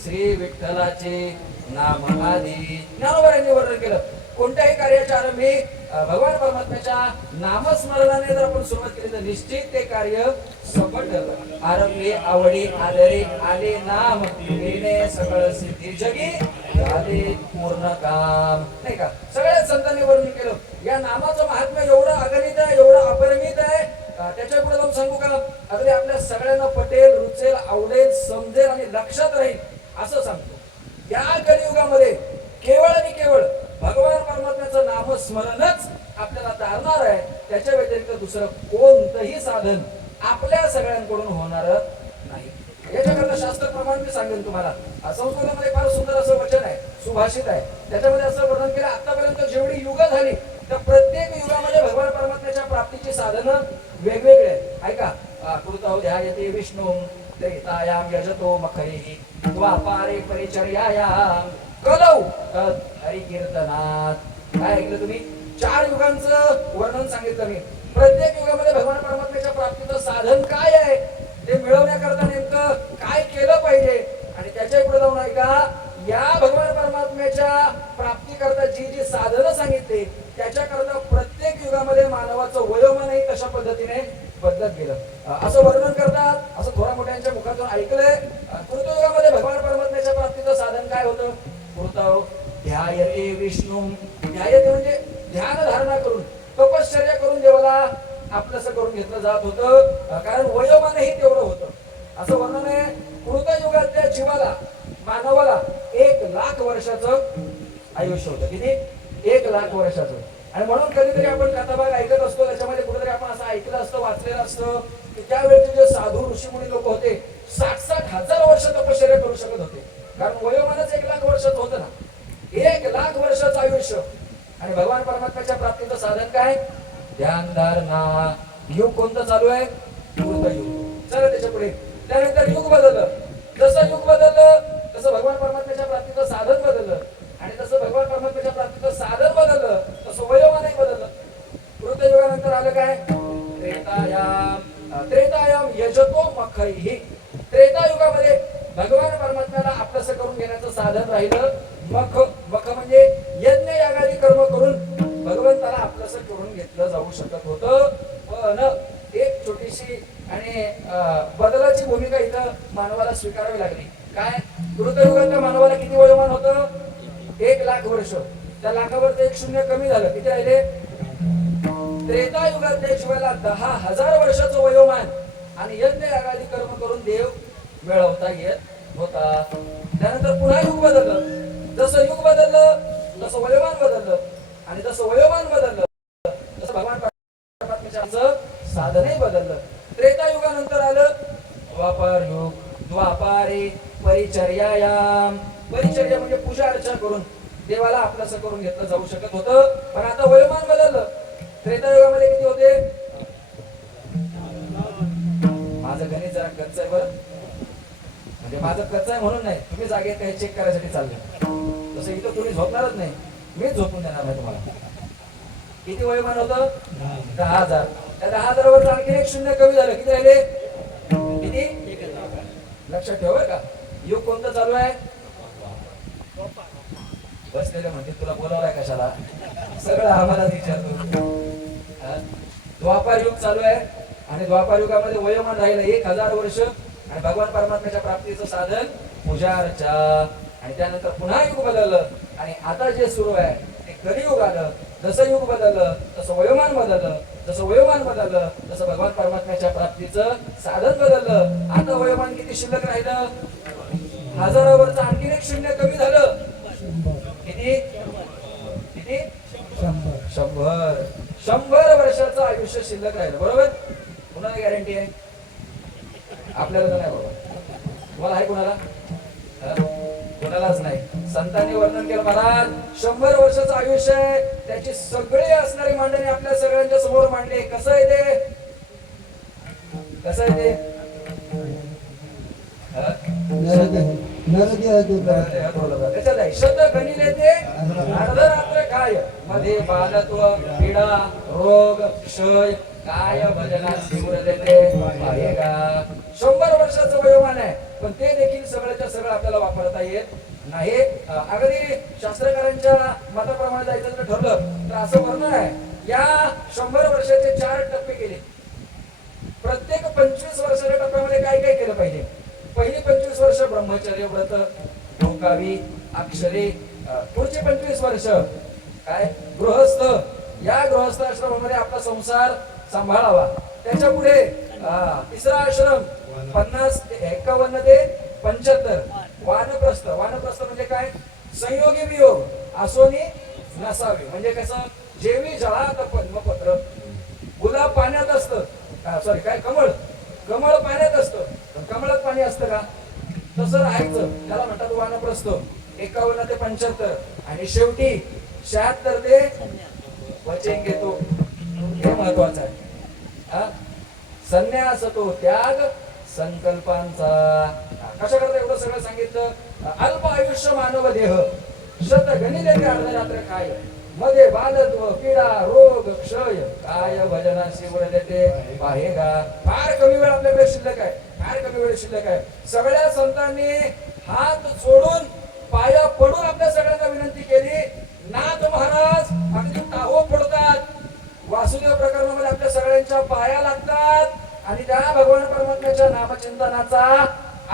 श्री विठ्ठलाचे नाम आधी ज्ञानोबांनी वर्णन केलं. कोणत्याही कार्याच्या आरंभी भगवान परमात्म्याच्या नामस्मरणाने जर आपण सुरुवात केली तर निश्चित ते कार्य सफल ठरलं. आरंभी आवडी आदरे आले नाम येणे सकळ सिद्धी जगी झाले पूर्ण काम, नाही का. सगळ्या संतांनी वर्णन केलं. या नामाचं महात्म्य एवढं अगणित आहे, एवढं अपरिमित आहे. त्याच्या पुढे जाऊन सांगू का, अगदी आपल्या सगळ्यांना पटेल, रुचेल, आवडेल, समजेल आणि लक्षात राहील असं सांगतो. या कलियुगामध्ये केवळ आणि केवळ भगवान परमात्म्याचं नामस्मरणच आपल्याला तारणार आहे. त्याच्या व्यतिरिक्त दुसरं कोणतंही साधन आपल्या सगळ्यांकडून होणार नाही. याच्याकरता शास्त्र प्रमाण मी सांगेन तुम्हाला. संस्कृतामध्ये फार सुंदर असं वचन आहे, सुभाषित आहे. त्याच्यामध्ये असं वर्णन केलं, आतापर्यंत जेवढी युग झाली त्या प्रत्येक युगामध्ये भगवान परमात्म्याच्या प्राप्तीची साधनं वेगवेगळे आहेत. ऐका, कृतौ ध्यायते विष्णू त्रेतायाम यजतो मखैः द्वापारे परिचर्यायाम कलौ तत् हरिकीर्तनात. काय ऐकलं तुम्ही? 4 युगांचं वर्णन सांगितलं मी. प्रत्येक युगामध्ये भगवान परमात्म्याच्या प्राप्तीचं साधन काय आहे, ते मिळवण्याकरता नेमकं काय केलं पाहिजे, आणि त्याच्या पुढे जाऊन ऐका, या भगवान परमात्म्याच्या प्राप्तीकरता जी जी साधनं सांगितली त्याच्याकरता प्रत्येक युगामध्ये मानवाचं वयोमानही तशा पद्धतीने बदलत गेलं. असं वर्णन करतात, असं थोड्या मोठ्यांच्या मुखातून ऐकलंय. कृतयुगामध्ये भगवान परमात्म्याच्या प्राप्तीचं साधन काय होतं? कृतौ ध्यायते विष्णू. ध्यायते म्हणजे ध्यान धारणा करून, तपश्चर्या करून देवाला आपलंसं करून घेतलं जात होतं, कारण वयोमानही तेवढं होतं. असं वर्णन आहे. कृतयुगातल्या जीवाला, मानवाला 1,00,000 वर्षाचं आयुष्य होतं. किती? 1,00,000 वर्षाचं. आणि म्हणून कधीतरी आपण कथाभाग ऐकत असतो, त्याच्यामध्ये कुठेतरी आपण असं ऐकलं असतं, वाचलेलं असतं की त्यावेळेचे जे साधू ऋषीमुनी लोक होते 60-60 हजार वर्ष तपश्चर्या करू शकत होते, कारण वयोमानच 1,00,000 वर्षाचं होतं ना. 1,00,000 वर्षाचं आयुष्य. आणि भगवान परमात्म्याच्या प्राप्तीचं साधन काय? ध्यान धारणा. युग कोणतं चालू आहे? कृतयुग. चला त्याच्या पुढे. त्यानंतर युग बदललं. जसं युग बदललं तसं भगवान परमात्म्याच्या प्राप्तीचं साधन बदललं, आणि तसं भगवान परमात्म्याच्या प्राप्तीचं साधन बदललं तसं वयोमानही बदललं. कृतयुगानंतर आलं काय? त्रेतायाम. त्रेतायाम यजतो मखैः. त्रेतायुगामध्ये भगवान परमात्म्याला आपलंसं करून घेण्याचं साधन राहिलं मख. मख म्हणजे यज्ञ यागादी कर्म करून भगवंताला आपलंसं करून घेतलं जाऊ शकत होतं. पण एक छोटीशी आणि बदलाची भूमिका इथं मानवाला स्वीकारावी लागली. काय? कृतयुगातल्या मानवाला किती वयोमान होतं? 1,00,000 वर्ष. त्या लाखावरचं 1 शून्य कमी झालं. किती राहिले? त्रेतायुगातल्या जीवाला 10,000 वर्षाचं वयोमान आणि यज्ञ यागादी कर्म करून देव मिळवता येत होता. त्यानंतर पुन्हा युग बदललं. जसं युग बदललं तसं वयोमान बदललं, आणि जसं वयोमान बदललं तसं भगवान परमात्म्याचं साधनही बदललं. त्रेतायुगानंतर आलं द्वापार युग. द्वापारे परिचर्यायाम. परिचर्या म्हणजे पूजा अर्चना करून देवाला आपलंसं करून घेतलं जाऊ शकत होतं, पण आता वयोमान बदललं. त्रेतायुगामध्ये किती होते? माझं गणित जरा कच्चं आहे बरं, म्हणजे माझं कच्चं आहे म्हणून नाही, तुम्ही जागेत काही चेक करायसाठी चालले. तसं इथं तुम्ही झोपणारच नाही, मीच झोपून देणार नाही तुम्हाला. किती वयोमान होतं? 10,000. त्या 10,000 वर आणखी 1 शून्य कमी झालं. किती राहिले? किती? लक्षात ठेव बरं का. युग कोणतं चालू आहे? बसलेले म्हणते तुला बोलावलाय कशाला, सगळं आम्हाला विचारतो. द्वापार युग चालू आहे, आणि द्वापार युगामध्ये वयोमान राहिलं 1,000 वर्ष, आणि भगवान परमात्म्याच्या प्राप्तीचं साधन पूजा अर्चा. आणि त्यानंतर पुन्हा युग बदललं, आणि आता जे सुरू आहे ते कलियुग आलं. जसं युग बदललं तसं वयोमान बदललं, जसं वयोमान बदललं तसं भगवान परमात्म्याच्या प्राप्तीचं साधन बदललं. आता वयोमान किती शिल्लक राहिलं? 1000वरचं आणखीन 1 शून्य कमी झालं. किती? किती? 100. 100 वर्षाचं आयुष्य शिल्लक राहिलं. बरोबर? कुणाला गॅरंटी आहे? आपल्याला तर नाही बाबा. तुम्हाला आहे कुणाला? कोणालाच नाही. संतांनी वर्णन केलं महाराज 100 वर्षाचं आयुष्य आहे, त्याची सगळी असणारी मांडणी आपल्या सगळ्यांच्या समोर मांडली. कसं आहे ते? कसं आहे ते? त्याच्यात आहे शत गणिले ते अर्धरात्र काय मध्ये बालत्व पीडा रोग क्षय काय भजनात निवड देते. 100 वर्षाचं वयोमान आहे, पण ते देखील सगळ्याच्या सगळं आपल्याला वापरता येत नाही. अगदी शास्त्रकारांच्या मताप्रमाणे जायचं तर ठरलं तर असं वर्णन आहे, या 100 वर्षाचे 4 टप्पे केले. प्रत्येक 25 वर्षाच्या टप्प्यामध्ये काय काय केलं पाहिजे? पहिली 25 वर्ष ब्रह्मचर्य व्रत भोकावी अक्षरे. पुढचे 25 वर्ष काय? गृहस्थ. या गृहस्थ आश्रमामध्ये आपला संसार सांभाळावा. त्याच्या पुढे तिसरा आश्रम 50 ते 51 ते 75 वानप्रस्थ. वानप्रस्थ म्हणजे काय? संयोगी वियोग आसोनी नसावे. म्हणजे कसं? जेवी जळात पद्मपत्र. गुलाब पाण्यात असतं, सॉरी काय, कमळ. कमळ पाण्यात असतं, पण कमळात पाणी असतं का? तसं राहायचं, त्याला म्हणतात वानप्रस्थ. 51 ते 75 आणि शेवटी 76 ते वचन घेतो. हे महत्वाचं आहे. हा? संन्यास तो त्याग संकल्पांचा. कशा करता एवढं सगळं सांगितलं? अल्प आयुष्य मानव देह शत गणिले अर्धरात्र काय मध्ये बालत्व पीडा रोग क्षय काय भजनाशी उरलेते पाहेगा. फार कमी वेळ आपल्याकडे शिल्लक आहे, फार कमी वेळ शिल्लक आहे. सगळ्या संतांनी हात जोडून पाया पडून आपल्या सगळ्यांना विनंती केली. नाथ महाराज अगदी टाहो पडतात, वासुदेव प्रकरणामध्ये आपल्या सगळ्यांच्या पाया लागतात आणि त्या भगवान परमात्म्याच्या नामचिंतनाचा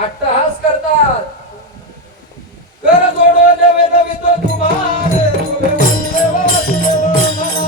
अट्टहास करतात. कर जोडो देवे नवितो तुम्हारे तुम्हे वंदे वासुदेव मना.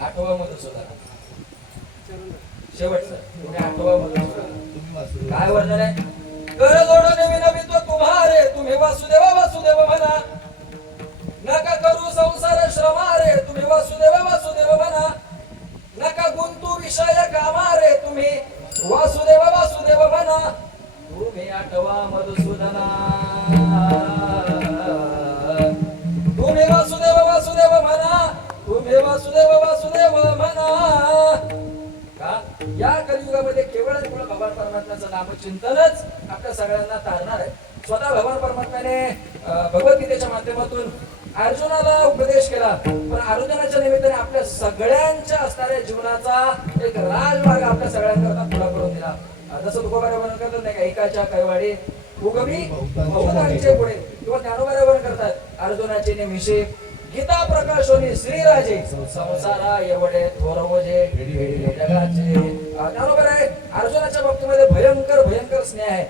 आठवा मधुसूदन शेवटचं तुम्ही आठवा मधुसूदन काय वर्णन आहे? कर जोडो देवी नवितो तुम्हारे तुम्ही वासुदेव वासुदेव म्हणा. नका करू संसार श्रमारे तुम्ही वासुदेव वासुदेव म्हणा. नका गुंतू विषय कामारे तुम्ही वासुदेव वासुदेव म्हणा. तुम्ही आठवा मधुसूदना तुम्ही वासुदेव वासुदेव म्हणा. तुम्ही वासुदेव वासुदेव म्हणा. का या कलियुगामध्ये केवळ आणि केवळ भगवान परमात्म्याचं नामचिंतनच आपल्या सगळ्यांना तारणार आहे. स्वतः भगवान परमात्म्याने भगवद्गीतेच्या माध्यमातून अर्जुनाला उपदेश केला, पण अर्जुनाच्या निमित्ताने आपल्या सगळ्यांच्या असणाऱ्या जीवनाचा एक राजमार्ग आपल्या सगळ्यांकरता खुला करून दिला. जसं तुकोबारे वर्णन करतात नाही का, एकाच्या कैवाडी उगमी बहुतांचे पुढे, किंवा ज्ञानोबारे वर्णन करतात अर्जुनाचे निमिषे गीता प्रकाशोनी श्रीराजे संसारा एवढे थोरवजे जगाचे. ज्ञानोबारे अर्जुनाच्या बाबतीमध्ये भयंकर भयंकर स्नेह आहे.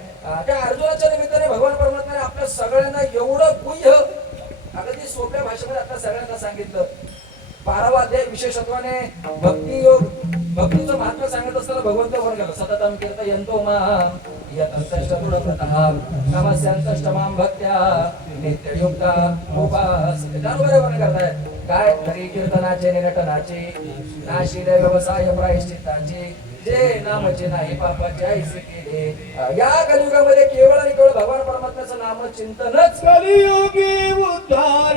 त्या अर्जुनाच्या निमित्ताने भगवान परमात्म्याने आपल्या सगळ्यांना एवढं गुह्य अगदी सोप्या भाषेमध्ये आपल्या सगळ्यांना सांगितलं. 12वा अध्याय विशेषत्वाने भक्ती योग भक्तीचं महत्व सांगत असताना भगवंत वर्णन सततम कीर्तयन्तो मां यतंतश्चतुरतः नमस्यन्तष्टमां भक्त्या नित्ययुक्ता उपासते. त्यानुसार वर्णन करताय काय हरी कीर्तनाचे निरटनाचे नाशिले व्यवसाय प्रायश्चित्ताचे जे नामचे नाही पापाचे ऐसे केले. या कलियुगामध्ये केवळ आणि केवळ भगवान परमात्म्याचं नाम चिंतनच कलियुगी उद्धार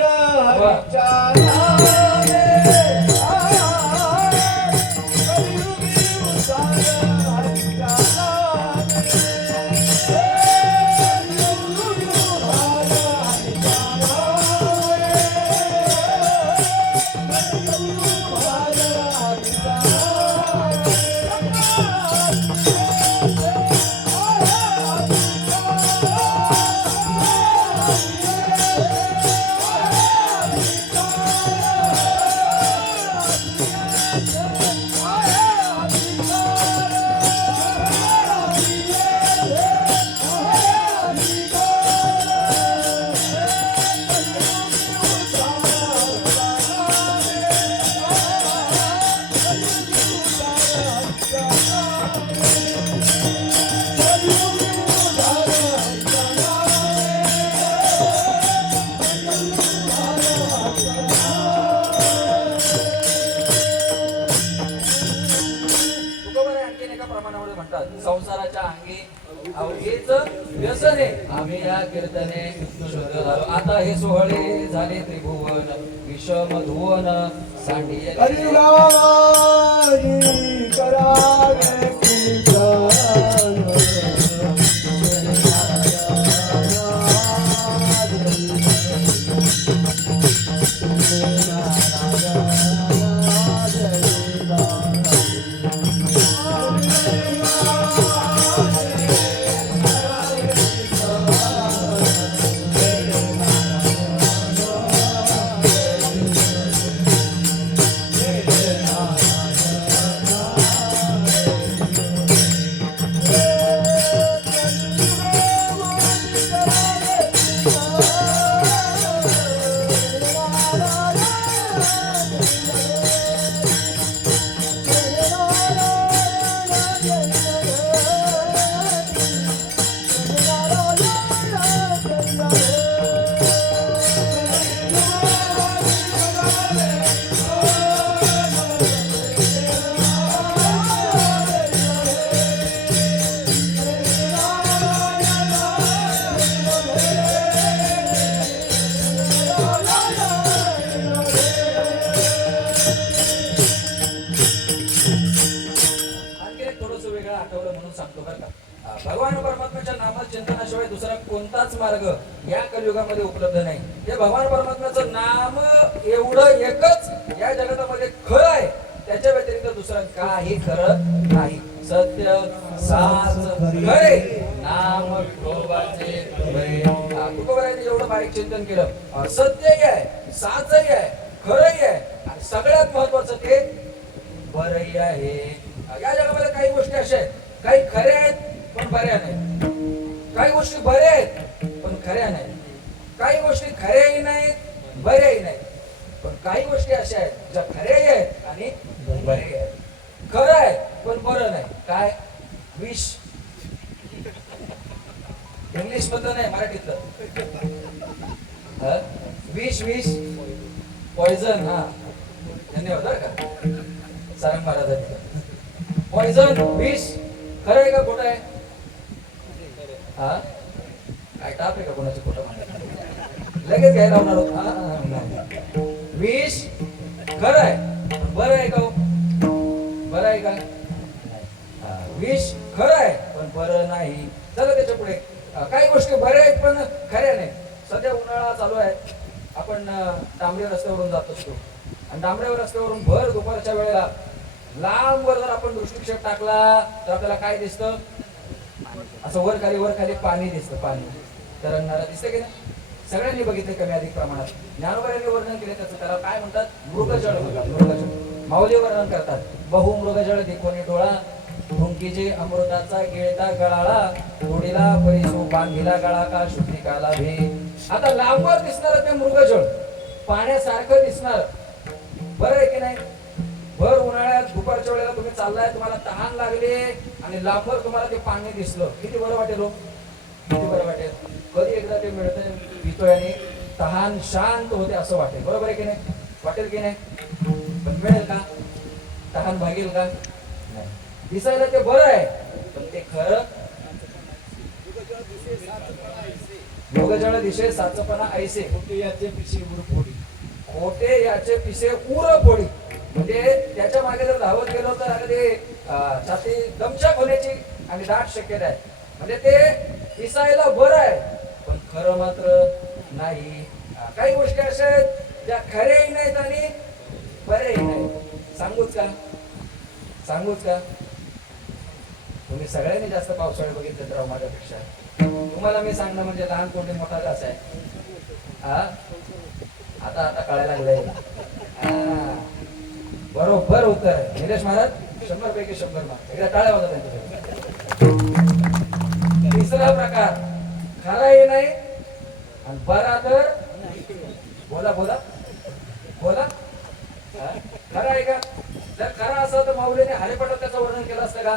संसाराच्या अंगी अवघेच व्यसने आम्ही या कीर्तने शुद्ध झालो. आता हे सोहळे झाले त्रिभुवन विषम धुवन सांडिये कलियुगावारी करावे कीर्तन मार्ग या कलियुगामध्ये उपलब्ध नाही. हे भगवान परमात्म्याचं नाम एवढं एकच या जगतामध्ये खरं आहे. त्याच्या व्यतिरिक्त दुसरं काही खरं नाही. सत्य साच खरे नाम विठोबाचे खरे. तुकोबारायांनी एवढं बारीक चिंतन केलं. सत्यही आहे, साचही आहे, खरंही आहे आणि सगळ्यात महत्वाचं ते बरंही आहे. या जगामध्ये काही गोष्टी अशा आहेत, काही खऱ्या आहेत पण बऱ्या नाहीत. काही गोष्टी बऱ्या आहेत पण खऱ्या नाहीत. काही गोष्टी खऱ्याही नाहीत, बऱ्याही नाहीत. पण काही गोष्टी अशा आहेत ज्या खऱ्याही आहेत आणि बऱ्याही आहेत. खरं आहे पण बरं नाही. काय? विष. इंग्लिश मधलं नाही, मराठीतलं. विष विष पॉइझन. हा, धन्यवाद बरं का सारंग महाराजांनी. पॉइझन विष खरं आहे का खोटं आहे? हा, काय टाप आहे का कोणाची खोटं लगेच घ्यायला लावणार होत. हा, विष खरं आहे बरं आहे का? बरं आहे का? विष खरं आहे पण बरं नाही. चला त्याच्या पुढे काही गोष्टी बऱ्या आहेत पण खऱ्या नाही. सध्या उन्हाळा चालू आहे. आपण डांबरी रस्त्यावरून जात असतो आणि डांबऱ्या रस्त्यावरून भर दुपारच्या वेळेला लांबवर जर आपण दृष्टिक्षेप टाकला तर आपल्याला काय दिसतं? असं वर खाली पाणी दिसतं. पाणी तरंगणारं दिसतं की नाही? सगळ्यांनी बघितलं कमी अधिक प्रमाणात. ज्ञानोबांनी वर्णन केले त्याचं. त्याला काय म्हणतात? मृगजळ. मृगजळ माऊली वर्णन करतात. बहु मृगजळ देखोनी डोळा भुंकीचे अमृताचा गिळता गळाळा गोडीला परिसो बांधिला गळा का शुद्धिकाला भे. आता लांबवर दिसणार ते मृगजळ पाण्यासारखं दिसणार. बरं आहे की नाही? भर उन्हाळ्यात दुपारच्या वेळेला तुम्ही चाललाय, तुम्हाला तहान लागली आणि लांबवर तुम्हाला ते पाणी दिसलं, किती बरं वाटेल हो? किती बरं वाटेल? कधी एकदा ते मिळतंय, पितोय आणि तहान शांत होते असं वाटेल. बरोबर आहे की नाही? वाटेल की नाही? पण मिळेल का? तहान भागेल का? नाही. दिसायला ते बरं आहे पण ते खरं. मृगजळ दिशे साचपणा ऐसे खोटे याचे पिशे उर फोडी. खोटे याचे पिसे उर फोडी. म्हणजे त्याच्या मागे जर धावत गेलो तर अगदी छाती दमछाक होण्याची आणि दाट शक्यता आहे. म्हणजे ते दिसायला बरं आहे पण खरं मात्र नाही. काही गोष्टी अशा आहेत ज्या खऱ्याही नाहीत आणि बऱ्याही नाहीत. सांगूच का? सांगूच का? तुम्ही सगळ्यांनी जास्त पावसाळे बघितले तर माझ्यापेक्षा. तुम्हाला मी सांगणं म्हणजे लहान कोणी मोठा कसं आहे. हा, आता आता कळायला लागलंय. बरोबर उत्तर आहे निलेश महाराज. 100 पैकी 100 मार्क. एकदा टाळ्या वाजवा त्यांच्यासाठी. तिसरा प्रकार खराही नाही आणि बरा तर बोला बोला बोला. खरं आहे का? जर खरा असं तर माऊलीने हरिपाठात त्याचं वर्णन केलं असतं का?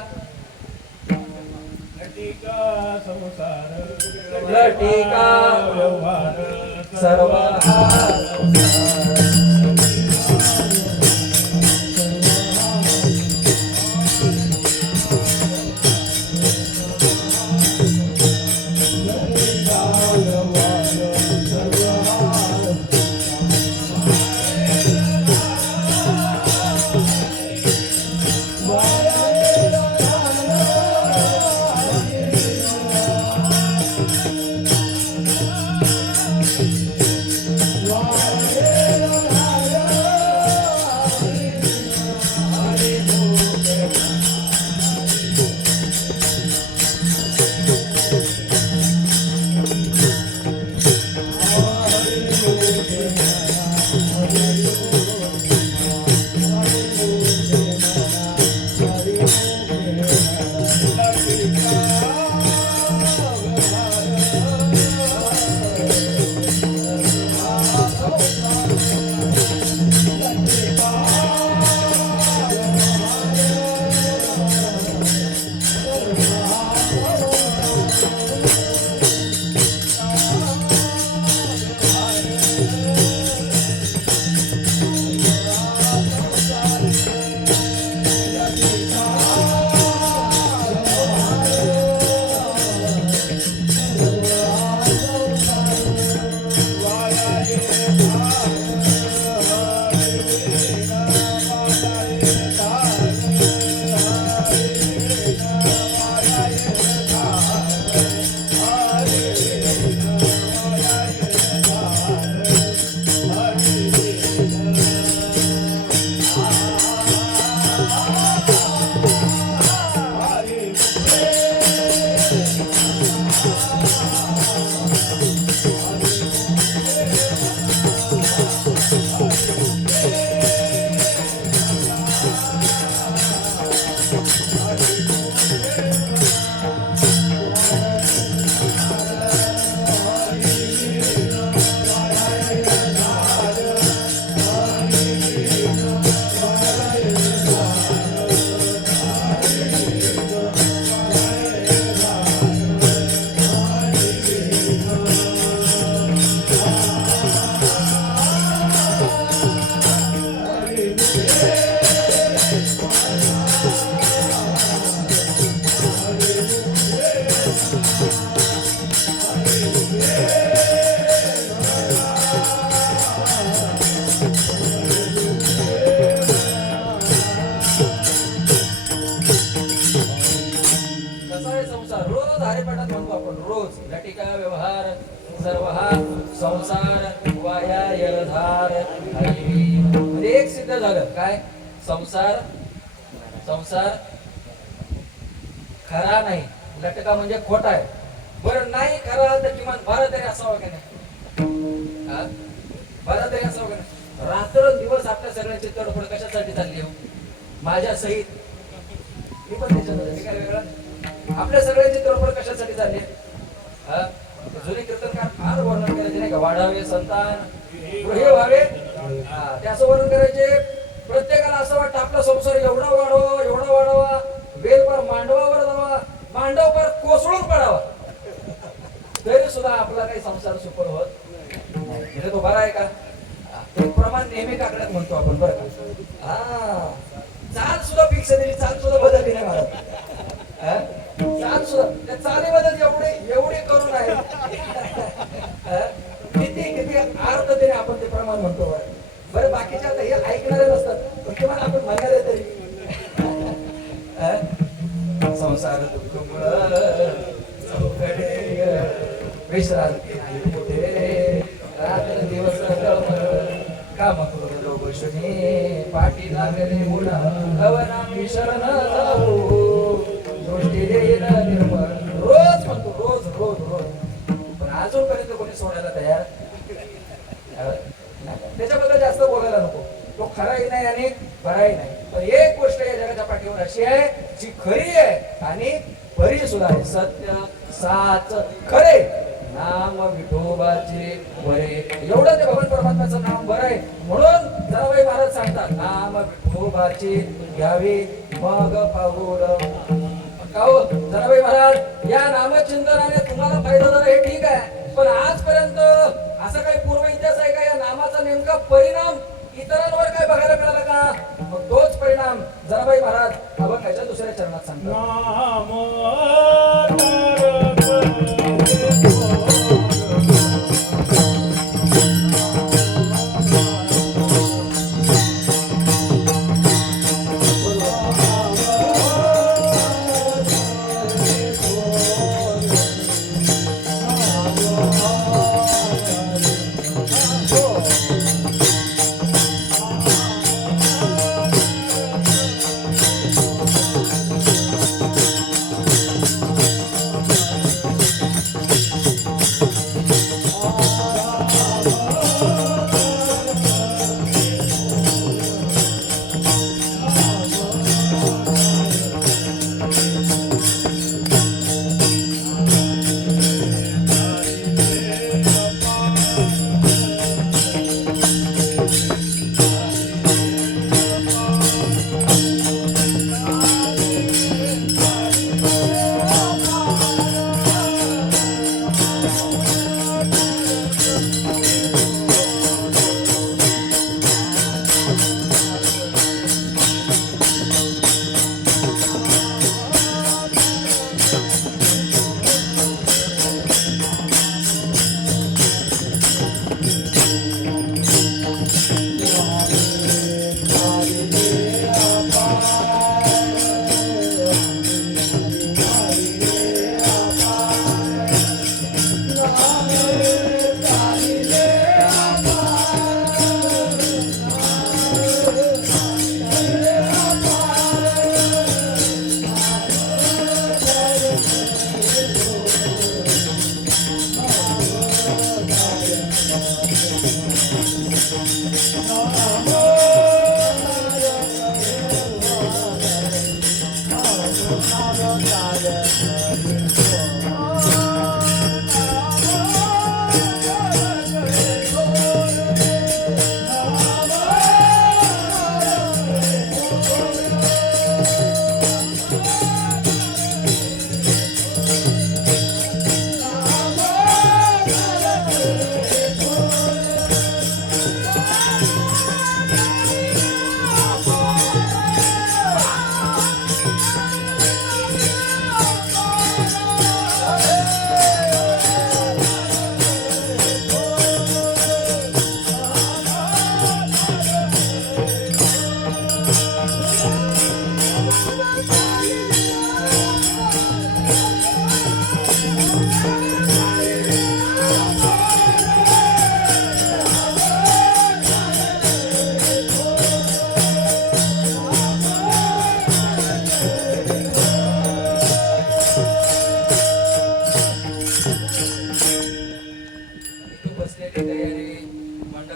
लटिका संसार लटिका व्यवहार सर्व हा संसार. कसा आहे संसार रोज हरिपाठात म्हणतो आपण रोज लटिका व्यवहार सर्व हा संसार वाया यलधार हरी. म्हणजे एक सिद्ध झालं काय संसार संसार खरा नाही लटका म्हणजे खोटा आहे. बरं नाही खरा तर किमान बरं तरी असावं का नाही हा? बरं तरी असावं का नाही. रात्र दिवस आपल्या सगळ्यांची तडफड कशासाठी चालली हो माझ्या सहित मी पण त्याच्यामध्ये मी काय वेगळा आपल्या सगळ्यांची तडफड कशासाठी चालली हा? जुने कीर्तनकार फार वर्णन करायचे नाही का वाढावे संतान गृहे व्हावे हा, ते असं वर्णन करायचे. प्रत्येकाला असं वाटतं आपला संसार एवढा वाढावा वेल पर मांडवावर जावा मांडव पर कोसळून पडावा तरी सुद्धा आपला काही संसार सुफल होत नाही. म्हणजे तो बरा आहे का एक प्रमाण नेहमी काकड्यात म्हणतो आपण बरं का हा चाल सुद्धा फिक्स दिली चाल सुद्धा बदलली नाही मला हा? चाल सुद्धा त्या चालीबद्दल एवढे करून आहे हा? किती किती अर्थतेने आपण ते प्रमाण म्हणतो बरं बाकीचे आता हे ऐकणारे नसतात पण किंवा आपण म्हणणारे तरी हा? संसार दुःख विश्रांती नाही कुठे रात्र दिवस काम करू गोष्टी पाठी लागले मुला अवनामी शरण जाऊ दृष्टी देईल निर्मळ रोज म्हणतो रोज रोज रोज पण अजूनपर्यंत कोणी सोडायला तयार त्याच्याबद्दल जास्त बोलायला नको. तो खराही नाही आणि बराही नाही. पण एक गोष्ट या जगाच्या पाठीवर अशी आहे जी खरी आहे आणि बरी सुद्धा आहे. सत्य साच खरे नाम विठोबाचे बरे एवढं ते भगवान परमात्म्याचं नाम बरं आहे. म्हणून जराबाई महाराज सांगतात नाम विठोबाचे घ्यावे मग पाऊल का हो जराबाई महाराज या नामचिंतनाने तुम्हाला फायदा झाला हे ठीक आहे पण आजपर्यंत असा काही पूर्व इतिहास आहे का या नामाचा नेमका परिणाम इतरांवर काय बघायला मिळाला का. मग तोच परिणाम जराबाई महाराज अभंगाच्या दुसऱ्या चरणात सांगतात.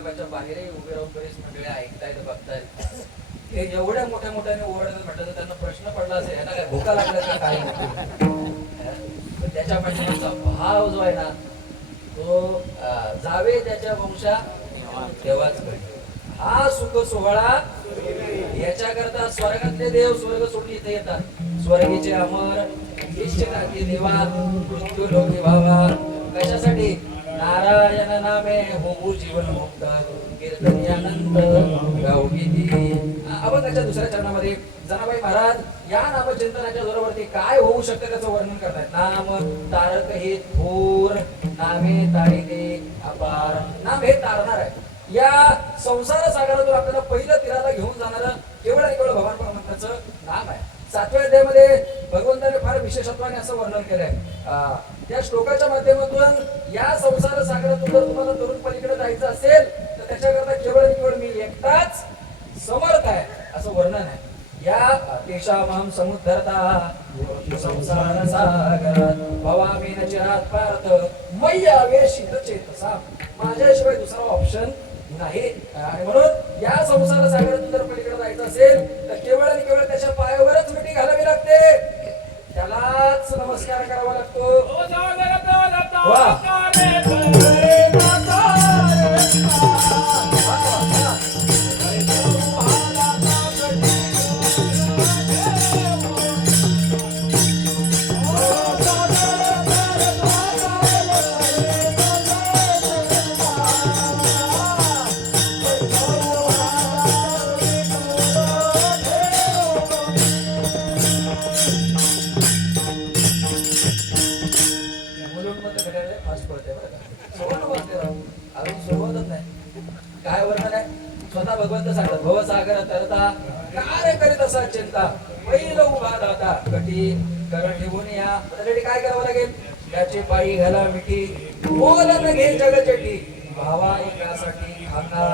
मंडपाच्या बाहेरही उभे राहून बरेच मंडळी ऐकतायत बघतायत. हे एवढ्या मोठ्या मोठ्याने ओरडत म्हटलं तर त्यांना प्रश्न पडला असेल यांना काय भुका लागला तर काय पण त्याच्या पाठीमागचा भाव जो आहे ना तो जावे त्याच्या वंशा तेव्हाच घडे. हा सुख सोहळा याच्याकरता स्वर्गातले देव स्वर्ग सोडून इथे येतात. स्वर्गीचे अमर इष्टनाथी देवा मृत्यू लोकी भावा कशासाठी? नारायण नामे होऊ जीवन मुक्त कीर्तनी आनंद गाऊ गीती. अभंगाच्या दुसऱ्या चरणामध्ये जनाबाई महाराज या नामचिंतनाच्या जोरावरती काय होऊ शकतं त्याचं वर्णन करतायत. नाम तारक हे थोर नामे तारिते अपार. नाम हे तारणार आहे. या संसार सागरातून आपल्याला पहिलं तीराला घेऊन जाणारं केवळ आणि केवळ भगवान परमात्म्याचं नाम आहे. 7व्या अध्यायामध्ये भगवंताने फार विशेषत्वाने असं वर्णन केलंय. त्या श्लोकाच्या माध्यमातून या संसार सागरातून जर तुम्हाला तरुण पलीकडे जायचं असेल तर त्याच्याकरता केवळ आणि केवळ मी एकटाच समर्थ आहे असं वर्णन आहे. या तेषामहं समुद्धरता संसार सागरात भवामी न चिरात पार्थ मय्य आवेशित चेतसा. माझ्याशिवाय दुसरा ऑप्शन नाही. आणि म्हणून या संसार सागरातून जर पलीकडे जायचं असेल तर केवळ आणि केवळ त्याच्या पायावरच मिठी घालावी लागते. त्यालाच नमस्कार करावा लागतो. काय वर्णन आहे? स्वतः भगवंत सांगतात भवसागर तरता काय करीत असा चिंता पहिलं उभा दाता कटी करण ठेवून या. त्यासाठी काय करावं लागेल? त्याचे पायी घाला मिठी बोलन घे जगचटी भावा एकासाठी खाना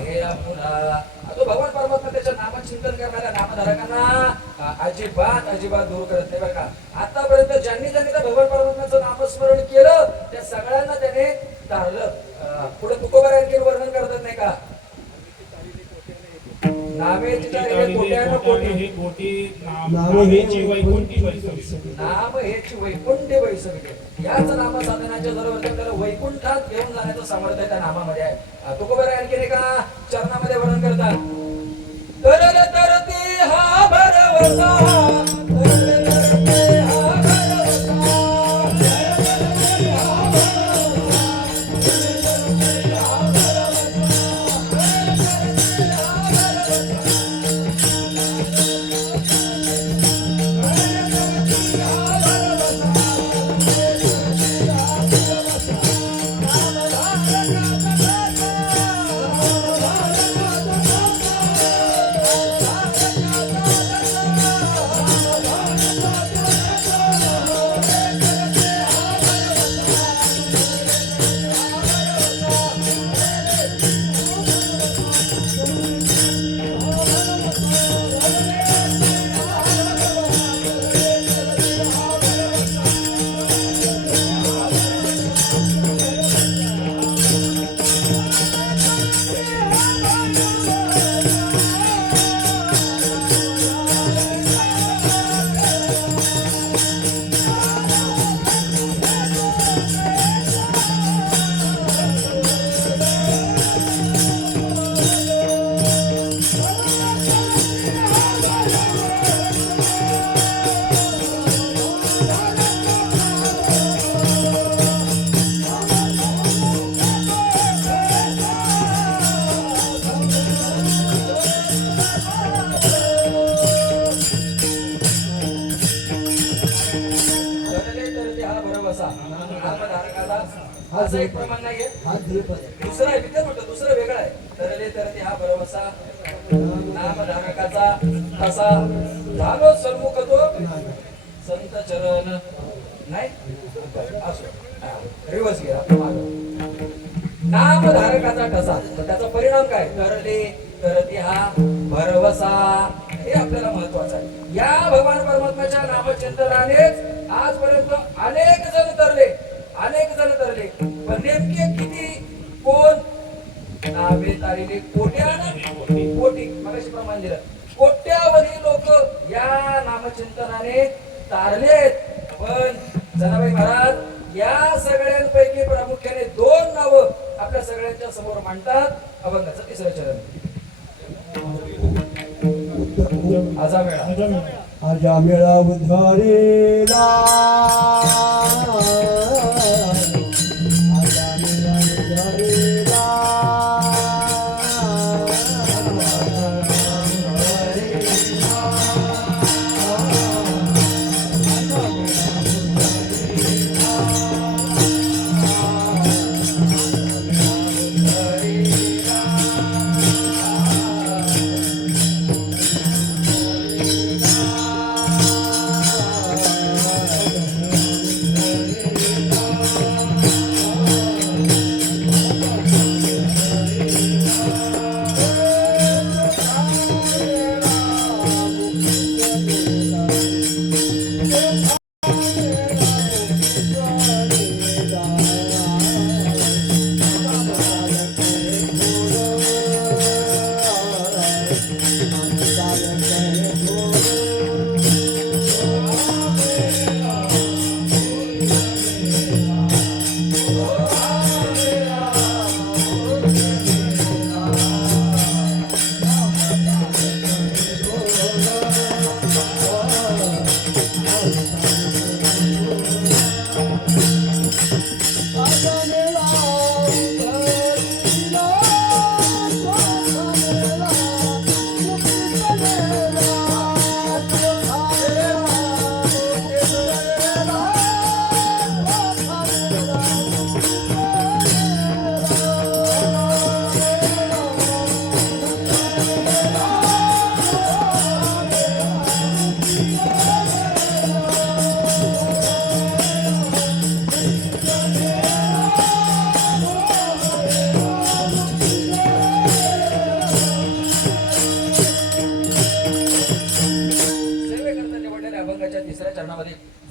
हे पुन्हा. तो भगवान परमात्मा त्याच्या नामचिंतन करणाऱ्या नामधारकांना अजिबात अजिबात दूर करत नाही बरं का. आतापर्यंत ज्यांनी ज्यांनी त्या भगवान परमात्म्याचं नामस्मरण केलं त्या सगळ्यांना त्याने तारलं. पुढे तुकोबार आणखी वर्णन करतात नाही का? नामे कोट्यानं कोटी नाम हेची वैकुंठी बैसविते. नाम हेची वैकुंठी बैसविते. याच नाम साधनाच्या जवळ आपल्याला वैकुंठात घेऊन जाण्याचं सामर्थ्य त्या नामामध्ये आहे. तुकोबार आणखी एका चरणामध्ये वर्णन करतात. तरल तरते हा भरवसा असं एक प्रमाण नाहीये. दुसरं आहे विद्या म्हणतो दुसरं वेगळं आहे. तरले तर ते हा भरवसा नामधारकाचा तसा झालो सन्मुख तो संत चरण नाही असो रिवर्स घ्या. नामधारकाचा ठसा तर त्याचा परिणाम काय? तरले तरती हा भरवसा हे आपल्याला महत्वाचं आहे. या भगवान परमात्म्याच्या नामचिंतनानेच आजपर्यंत अनेक जण तरले पण नेमके किती कोण नावे तारिले कोटी मगाशी प्रमाण दिलं. कोट्यावधी लोक या नामचिंतनाने तारलेत. पण जनाबाई महाराज या सगळ्यांपैकी प्रामुख्याने 2 नावं आपल्या सगळ्यांच्या समोर मांडतात. अभंगाचं 3रं चरण आजा मेळा. आजा मेळा उधारेला आजा मेळा उधारेला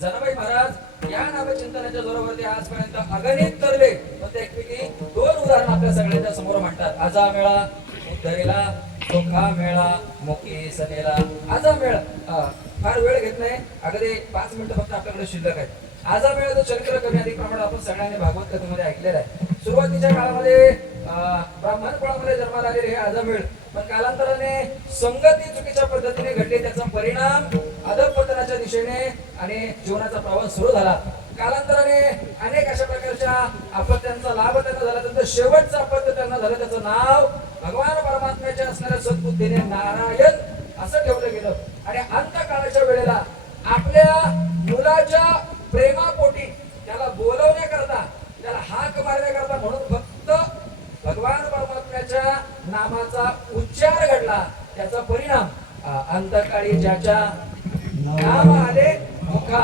जनाबाई महाराज या नामचिंतनाच्या जोरावरती आजपर्यंत अगणित तरले. पण त्यापैकी 2 उदाहरण आपल्या सगळ्यांच्या समोर मांडतात. आजा मेळा उद्धरेला, सोखा मेळा मुकी सनेला. आजा मेळ फार वेळ घेत नाही, अगदी 5 मिनिटं फक्त आपल्याकडे शिल्लक आहेत. आजा मेळाचं चरित्र कमी अधिक प्रमाणात आपण सगळ्यांनी भागवत कथेमध्ये ऐकलेलं आहे. सुरुवातीच्या काळामध्ये ब्राह्मण कुळामध्ये जन्माला आलेले हे आजामेळ, पण कालांतराने संगती चुकीच्या पद्धतीने घडली. त्याचा परिणाम अधःपतनाच्या दिशेने आणि जीवनाचा प्रवास सुरू झाला. कालांतराने अनेक अशा प्रकारच्या आपत्त्यांचा लाभ त्यांना झाला. त्यांचं शेवटचं अपत्य त्यांना झालं. त्याचं नाव भगवान परमात्म्याच्या असणाऱ्या सद्बुद्धीने नारायण असं ठेवलं गेलं. आणि अंतकाळाच्या वेळेला आपल्या मुलाच्या प्रेमापोटी त्याला बोलवण्याकरता, त्याला हाक मारण्याकरता म्हणून फक्त भगवान परमात्म्याच्या नामाचा उच्चार घडला. त्याचा परिणाम अंतकाळी ज्याच्या नाम आले मुखा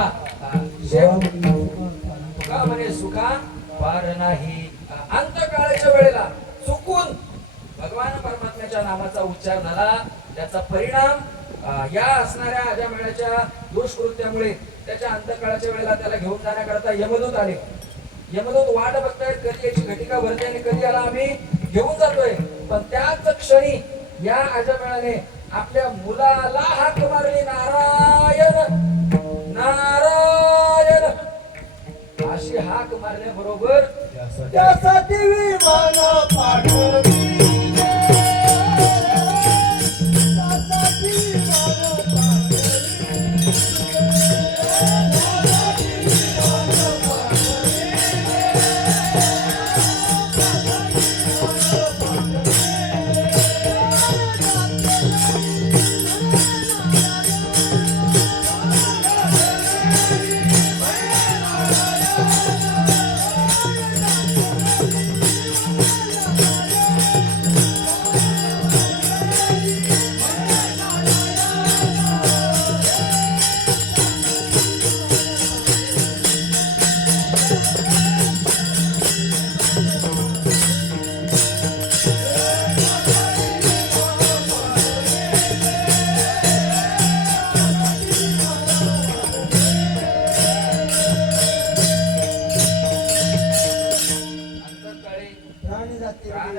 सुखा म्हणे सुखा पार नाही. अंतकाळाच्या वेळेला चुकून भगवान परमात्म्याच्या नामाचा उच्चार झाला. त्याचा परिणाम या असणाऱ्या अजामेळाच्या दुष्कृत्यामुळे त्याच्या अंतकाळाच्या वेळेला त्याला घेऊन जाण्याकरता यमदूत आले. यमदूत वाट बघतायत कधी याची घटिका भरते आणि कधी याला आम्ही घेऊन जातोय. पण त्याच क्षणी या अजामेळाने आपल्या मुलाला हाक मारली, नारायण नारायण अशी हाक मारल्याबरोबर त्यासाठी विमान पाठवली.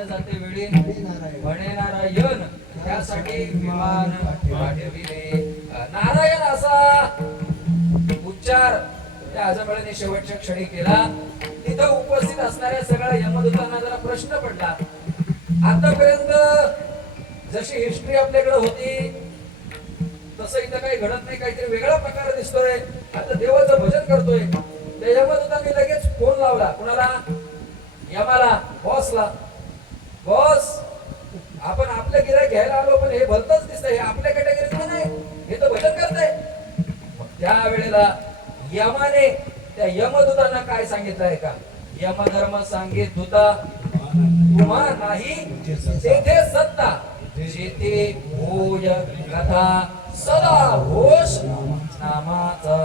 पाहिलं जाते वेळी नारायण म्हणे नारायण त्यासाठी विमान पाठविले. नारायण असा उच्चार त्या आजमळ्याने शेवटच्या क्षणी केला. तिथं उपस्थित असणाऱ्या सगळ्या यमदूतांना जरा प्रश्न पडला. आतापर्यंत जशी हिस्ट्री आपल्याकडे होती तसं इथं काही घडत नाही, काहीतरी वेगळा प्रकार दिसतोय. आता देवाचं भजन करतोय. त्या यमदूतांनी लगेच फोन लावला. कुणाला? यमाला, बॉसला. बॉस, आपण आपलं गिऱ्हाईक घ्यायला आलो, पण हे भलतच दिसतंय, हे आपल्या कॅटेगरीतलं नाही, हे तर भजन करतंय. मग त्यावेळेला यमाने त्या यमदूतांना काय सांगितलंय का? यमधर्म सांगित दूता तुम्हा नाही तेथे सत्ता, जेथे होय कथा सदा होश नामाचा.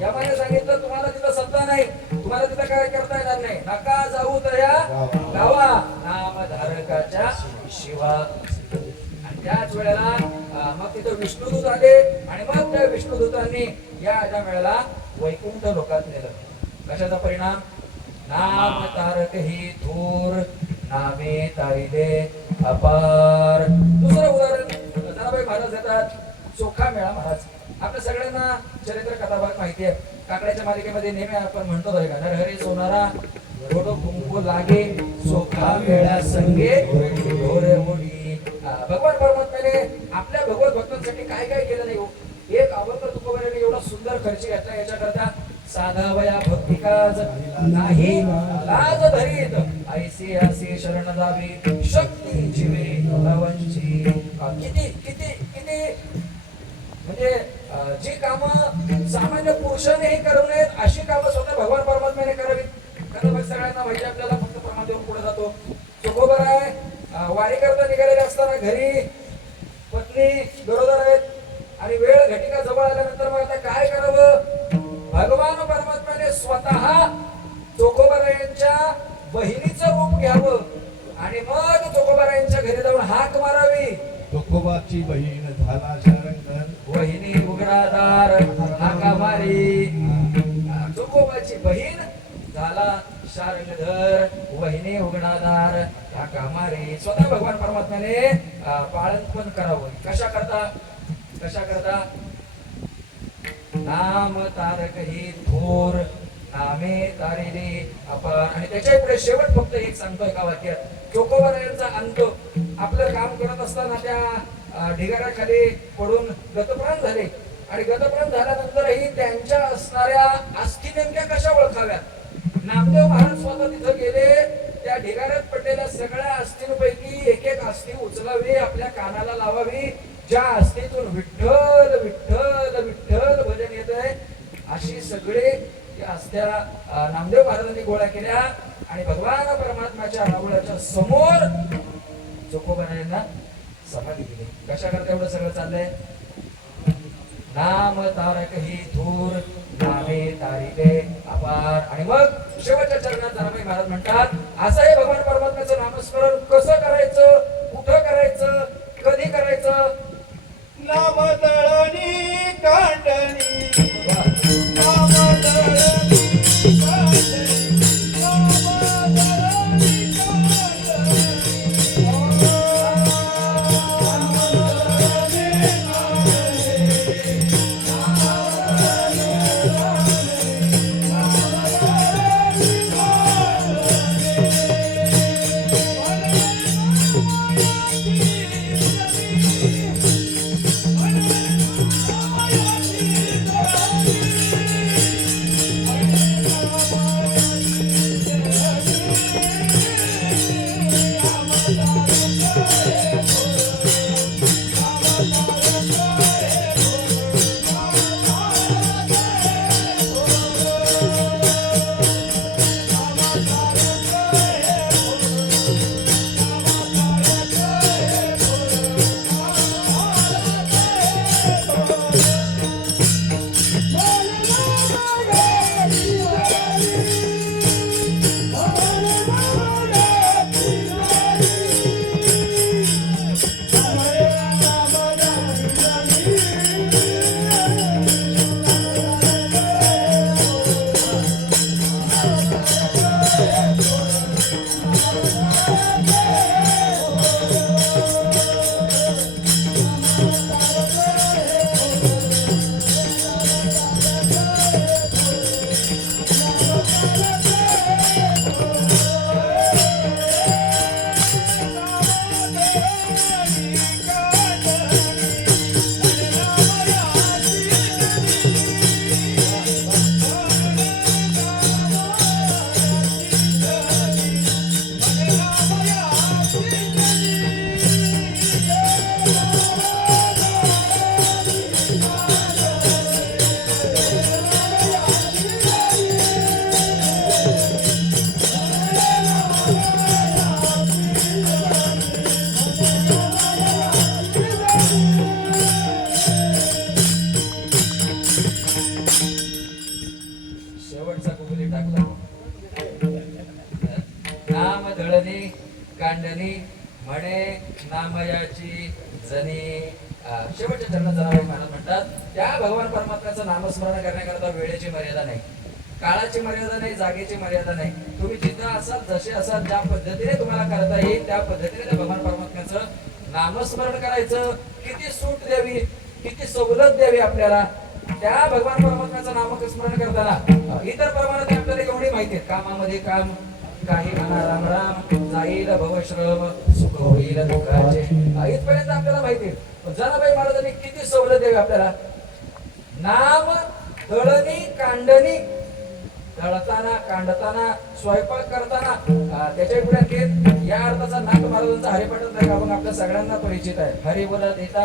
यमाने सांगितलं तुम्हाला तिथं सत्ता नाही, तुम्हाला तिथं काय करता येणार नाही, नका जाऊ तया गावा नामधारकाच्या शिवा. आणि त्याच वेळेला मग तिथं विष्णुदूत आले आणि मग त्या विष्णुदूतांनी या वेळेला वैकुंठ लोकात नेलं. कशाचा परिणाम? नाम तारक ही थोर नामे तारिले अपार. दुसरं उदाहरण जनाबाई महाराज देतात. चोखा मेळा महाराज. आपल्या सगळ्यांना चरित्र कथाभाग माहिती आहे. काकड्याच्या मालिकेमध्ये नेहमी आपण म्हणतो बरं का, नरहरी सोनारा रोडो कुंकू लागे चोखा मेळा संगे ढोरे मोडी. भगवान परमात्म्याने आपल्या भगवत भक्तांसाठी काय काय केलं नाही हो. एक अभंग तुकोबाराने एवढा सुंदर खर्च घेतला याच्याकरता. साधा वया भक्ती काज नाही लाज धरीत, ऐसे असे शरण जावे शक्ती जीवे लवंची. किती किती किती म्हणजे जी कामं सामान्य पुरुषानेही करू नयेत अशी कामं स्वतः भगवान परमात्म्याने करावीत. कथा सगळ्यांना माहिती आपल्याला, फक्त प्रमाण देऊन पुढे जातो. चोखोबर आहे. वारी करता निघालेले असताना घरी पत्नी गरोदर आहेत आणि वेळ घटिका जवळ आल्यानंतर मग आता काय करावं? भगवान परमात्म्याने स्वतः चोखोबारायांच्या बहिणीचं रूप घ्यावं आणि मग चोखोबारायांच्या घरी जाऊन हाक मारावी. चोखोबाची बहीण झाला शरणकर, वहिनी उघडादार हाका मारी. चोखोबाची बहीण झाला शारंगधर, वहिनी उघडादार हाका मारी. स्वतः भगवान परमात्म्याने पाळन पण करावं. कशा करता? कशा करता? नाम तारक ही थोर नामे तारिले अपार. आणि त्याच्या पुढे शेवट फक्त एक सांगतो एका वाक्यात. चोखोबारायांचा अंत. आपलं काम करत असताना त्या ढिगाऱ्याखाली पडून गतप्राण झाले आणि गतप्राण झाल्यानंतरही त्यांच्या असणाऱ्या अस्थी नेमक्या कशा ओळखाव्यात? नामदेव महाराज स्वतः तिथं गेले. त्या ढिगाऱ्यात पडलेल्या सगळ्या अस्थींपैकी एक एक अस्थी उचलावी, आपल्या कानाला लावावी. ज्या अस्थीतून विठ्ठल विठ्ठल विठ्ठल भजन येत आहे अशी सगळे त्या अस्त्या नामदेव महाराजांनी गोळा केल्या आणि भगवान परमात्म्याच्या रावळाच्या समोर चोखोबारायांना समाधी दिली. कशा करता एवढं सगळं चाललंय? नाम तारक ही थोर नामे तारिले अपार. आणि मग शेवटच्या चरणात जनाबाई महाराज म्हणतात, असं हे भगवान परमात्म्याचं नामस्मरण कसं करायचं, कुठं करायचं, कधी करायचं? नामदळणी कांडणी, वा. नामदळणी कांडणी, नामदळणी कांडणी. कांडणी म्हणे नामयाची जनी. शेवटच्या चरणात जनाबाई महाराज म्हणतात त्या भगवान परमात्म्याचं नामस्मरण करण्याकरता वेळेची मर्यादा नाही, काळाची मर्यादा नाही, जागेची मर्यादा नाही. तुम्ही जिथं असाल, जसे असाल, ज्या पद्धतीने तुम्हाला करता येईल त्या पद्धतीने त्या भगवान परमात्म्याचं नामस्मरण करायचं. किती सूट द्यावी, किती सवलत द्यावी आपल्याला त्या भगवान परमात्म्याचं नामस्मरण करताना. इतर प्रमाणात आपल्याला एवढी माहिती आहे, कामामध्ये काम, काही म्हणा राम राम, जाईल भवश्रम, सुख होईल दुःखाचे, इथपर्यंत आपल्याला माहिती आहे. जनाबाई महाराजांनी किती सवलत द्यावी आपल्याला. नाम दळणी कांडणी, दळताना कांडताना स्वयंपाक करताना, त्याच्या पुढे आणखी या अर्थाचा नाथ महाराजांचा हरिपाठांचा गाभा आपल्या सगळ्यांना परिचित आहे. हरी बोला देता,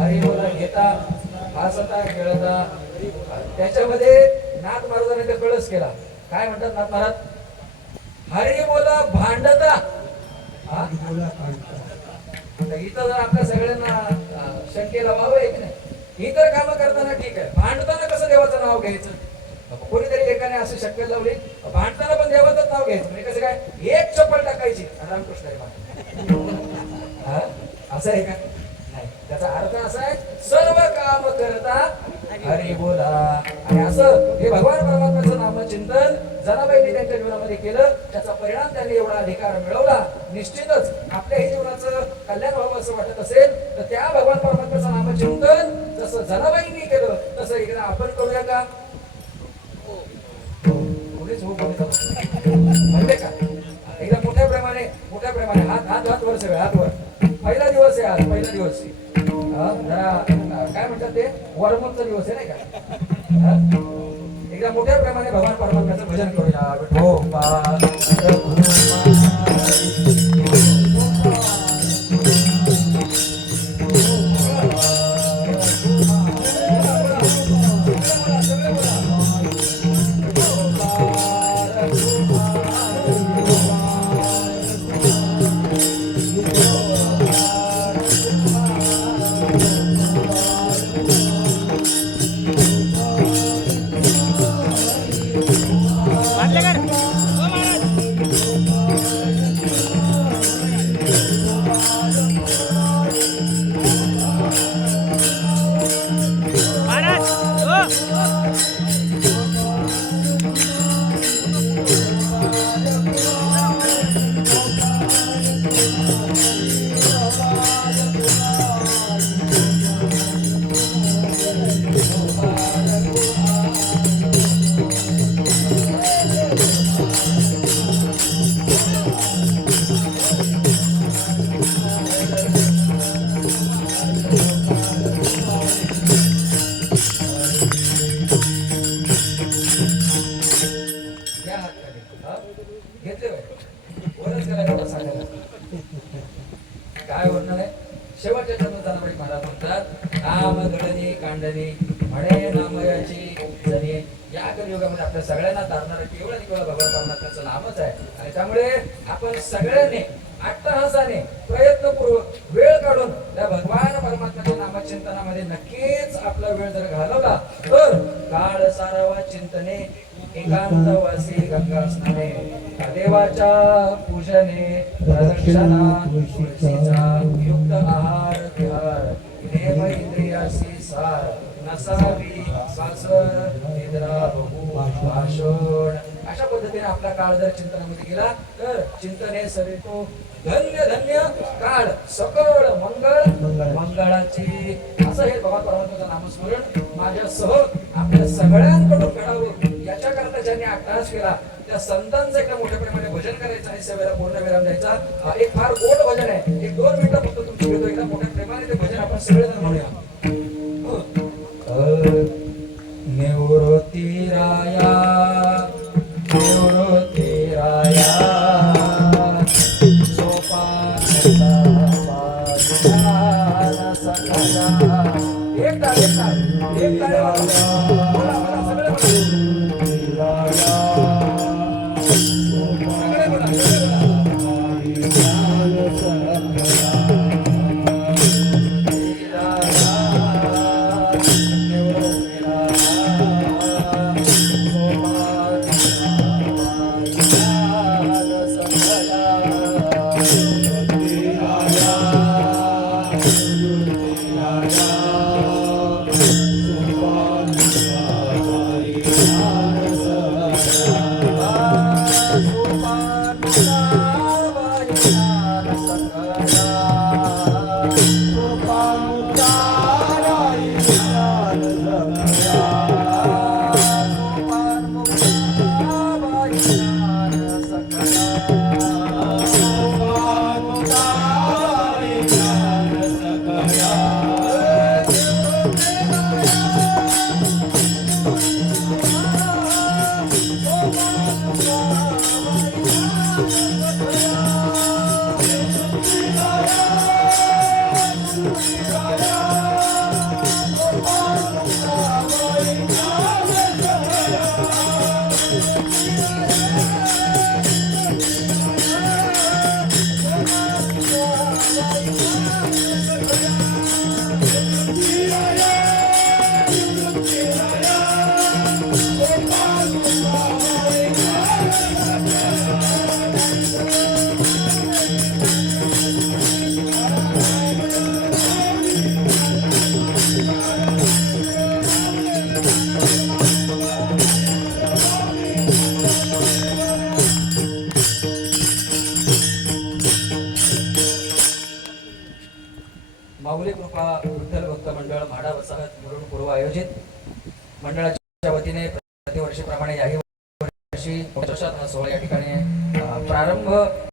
हरी बोला घेता, हसता खेळता. त्याच्यामध्ये नाथ महाराजांनी ते कळस केला. काय म्हणतात नाथ महाराज? हरी बोला भांडता. इथं जर आपल्या सगळ्यांना शंकेला वाव आहे की नाही, इतर काम करताना ठीक आहे, भांडताना कसं देवाचं नाव घ्यायचं? कोणीतरी एकाने अशी शक्कल लावली, भांडताना पण देवाचंच नाव घ्यायचं म्हणजे कसं काय? एक चप्पल टाकायची रामकृष्ण असं आहे का? नाही, त्याचा अर्थ असा आहे सर्व काम करता हरी बोला. आणि असं हे भगवान परमात्म्याचं नामचिंतन जनाबाईंनी त्यांच्या जीवनामध्ये केलं. त्याचा परिणाम त्यांनी एवढा अधिकार मिळवला. निश्चितच आपल्याही जीवनाचं कल्याण व्हावं असं वाटत असेल तर त्या भगवान परमात्म्याचं नामचिंतन जसं जनाबाईंनी केलं तसं एकदा आपण करूया का? म्हणते का? एकदा मोठ्या प्रेमाने हात वर सगळे, हात वर. पहिला दिवस आहे आज, पहिला दिवस जरा काय म्हणतात ते वरमुखचा दिवस आहे नाही का? एकदा मोठ्या प्रेमाने भगवान परमात्म्याचं भजन करूया. काय होणार आहे? शेवटच्या जन्मदानाबाई महाराज म्हणतात नाम गणनी कांडणी म्हणे नामयाची जनी. या कलियुगामध्ये आपल्या सगळ्यांना तारणारं केवळ आणि केवळ भगवान परमात्म्याचं नामच आहे. आणि त्यामुळे आपण सगळ्यांनी अट्टहासाने प्रयत्नपूर्वक वेळ काढून त्या भगवान परमात्म्याच्या नामचिंतनामध्ये नक्कीच आपला वेळ जर घालवला तर काळ सारावा चिंतने, एकांतवासी गंगा स्नाने, देवाच्या पूजने, प्रदक्षिणा, तुळशीचा युक्त आहार विहार, देव इंद्रियासी सार, नसावी सासर निद्रा बहु भाषण. अशा पद्धतीने आपला काळ जर चिंतनामध्ये गेला तर चिंतने सरितो धन्य धन्य काळ सकळ मंगळ मंगळाची. असं हे भगवान परमात्म्याचं नामस्मरण माझ्यासह आपल्या सगळ्यांकडून घडावं याच्याकरता ज्यांनी अट्टहास केला त्या संतांचं एका मोठ्या प्रमाणे भजन करायचं आणि सेवेला पूर्ण विराम द्यायचा. एक फार गोड भजन आहे, एक 2 मिनिटं फक्त तुमची घेतो. एकदा मोठ्या प्रेमाने ते भजन आपण सगळेजण म्हणूया. निवृत्ती राया निवृत्ती राया माऊली कृपा विठ्ठल भक्त मंडळ म्हाडा वसाहत मुरुड पूर्व आयोजित मंडळाच्या वतीने प्रतिवर्षीप्रमाणे याही वर्षी हा सोहळा या ठिकाणी प्रारंभ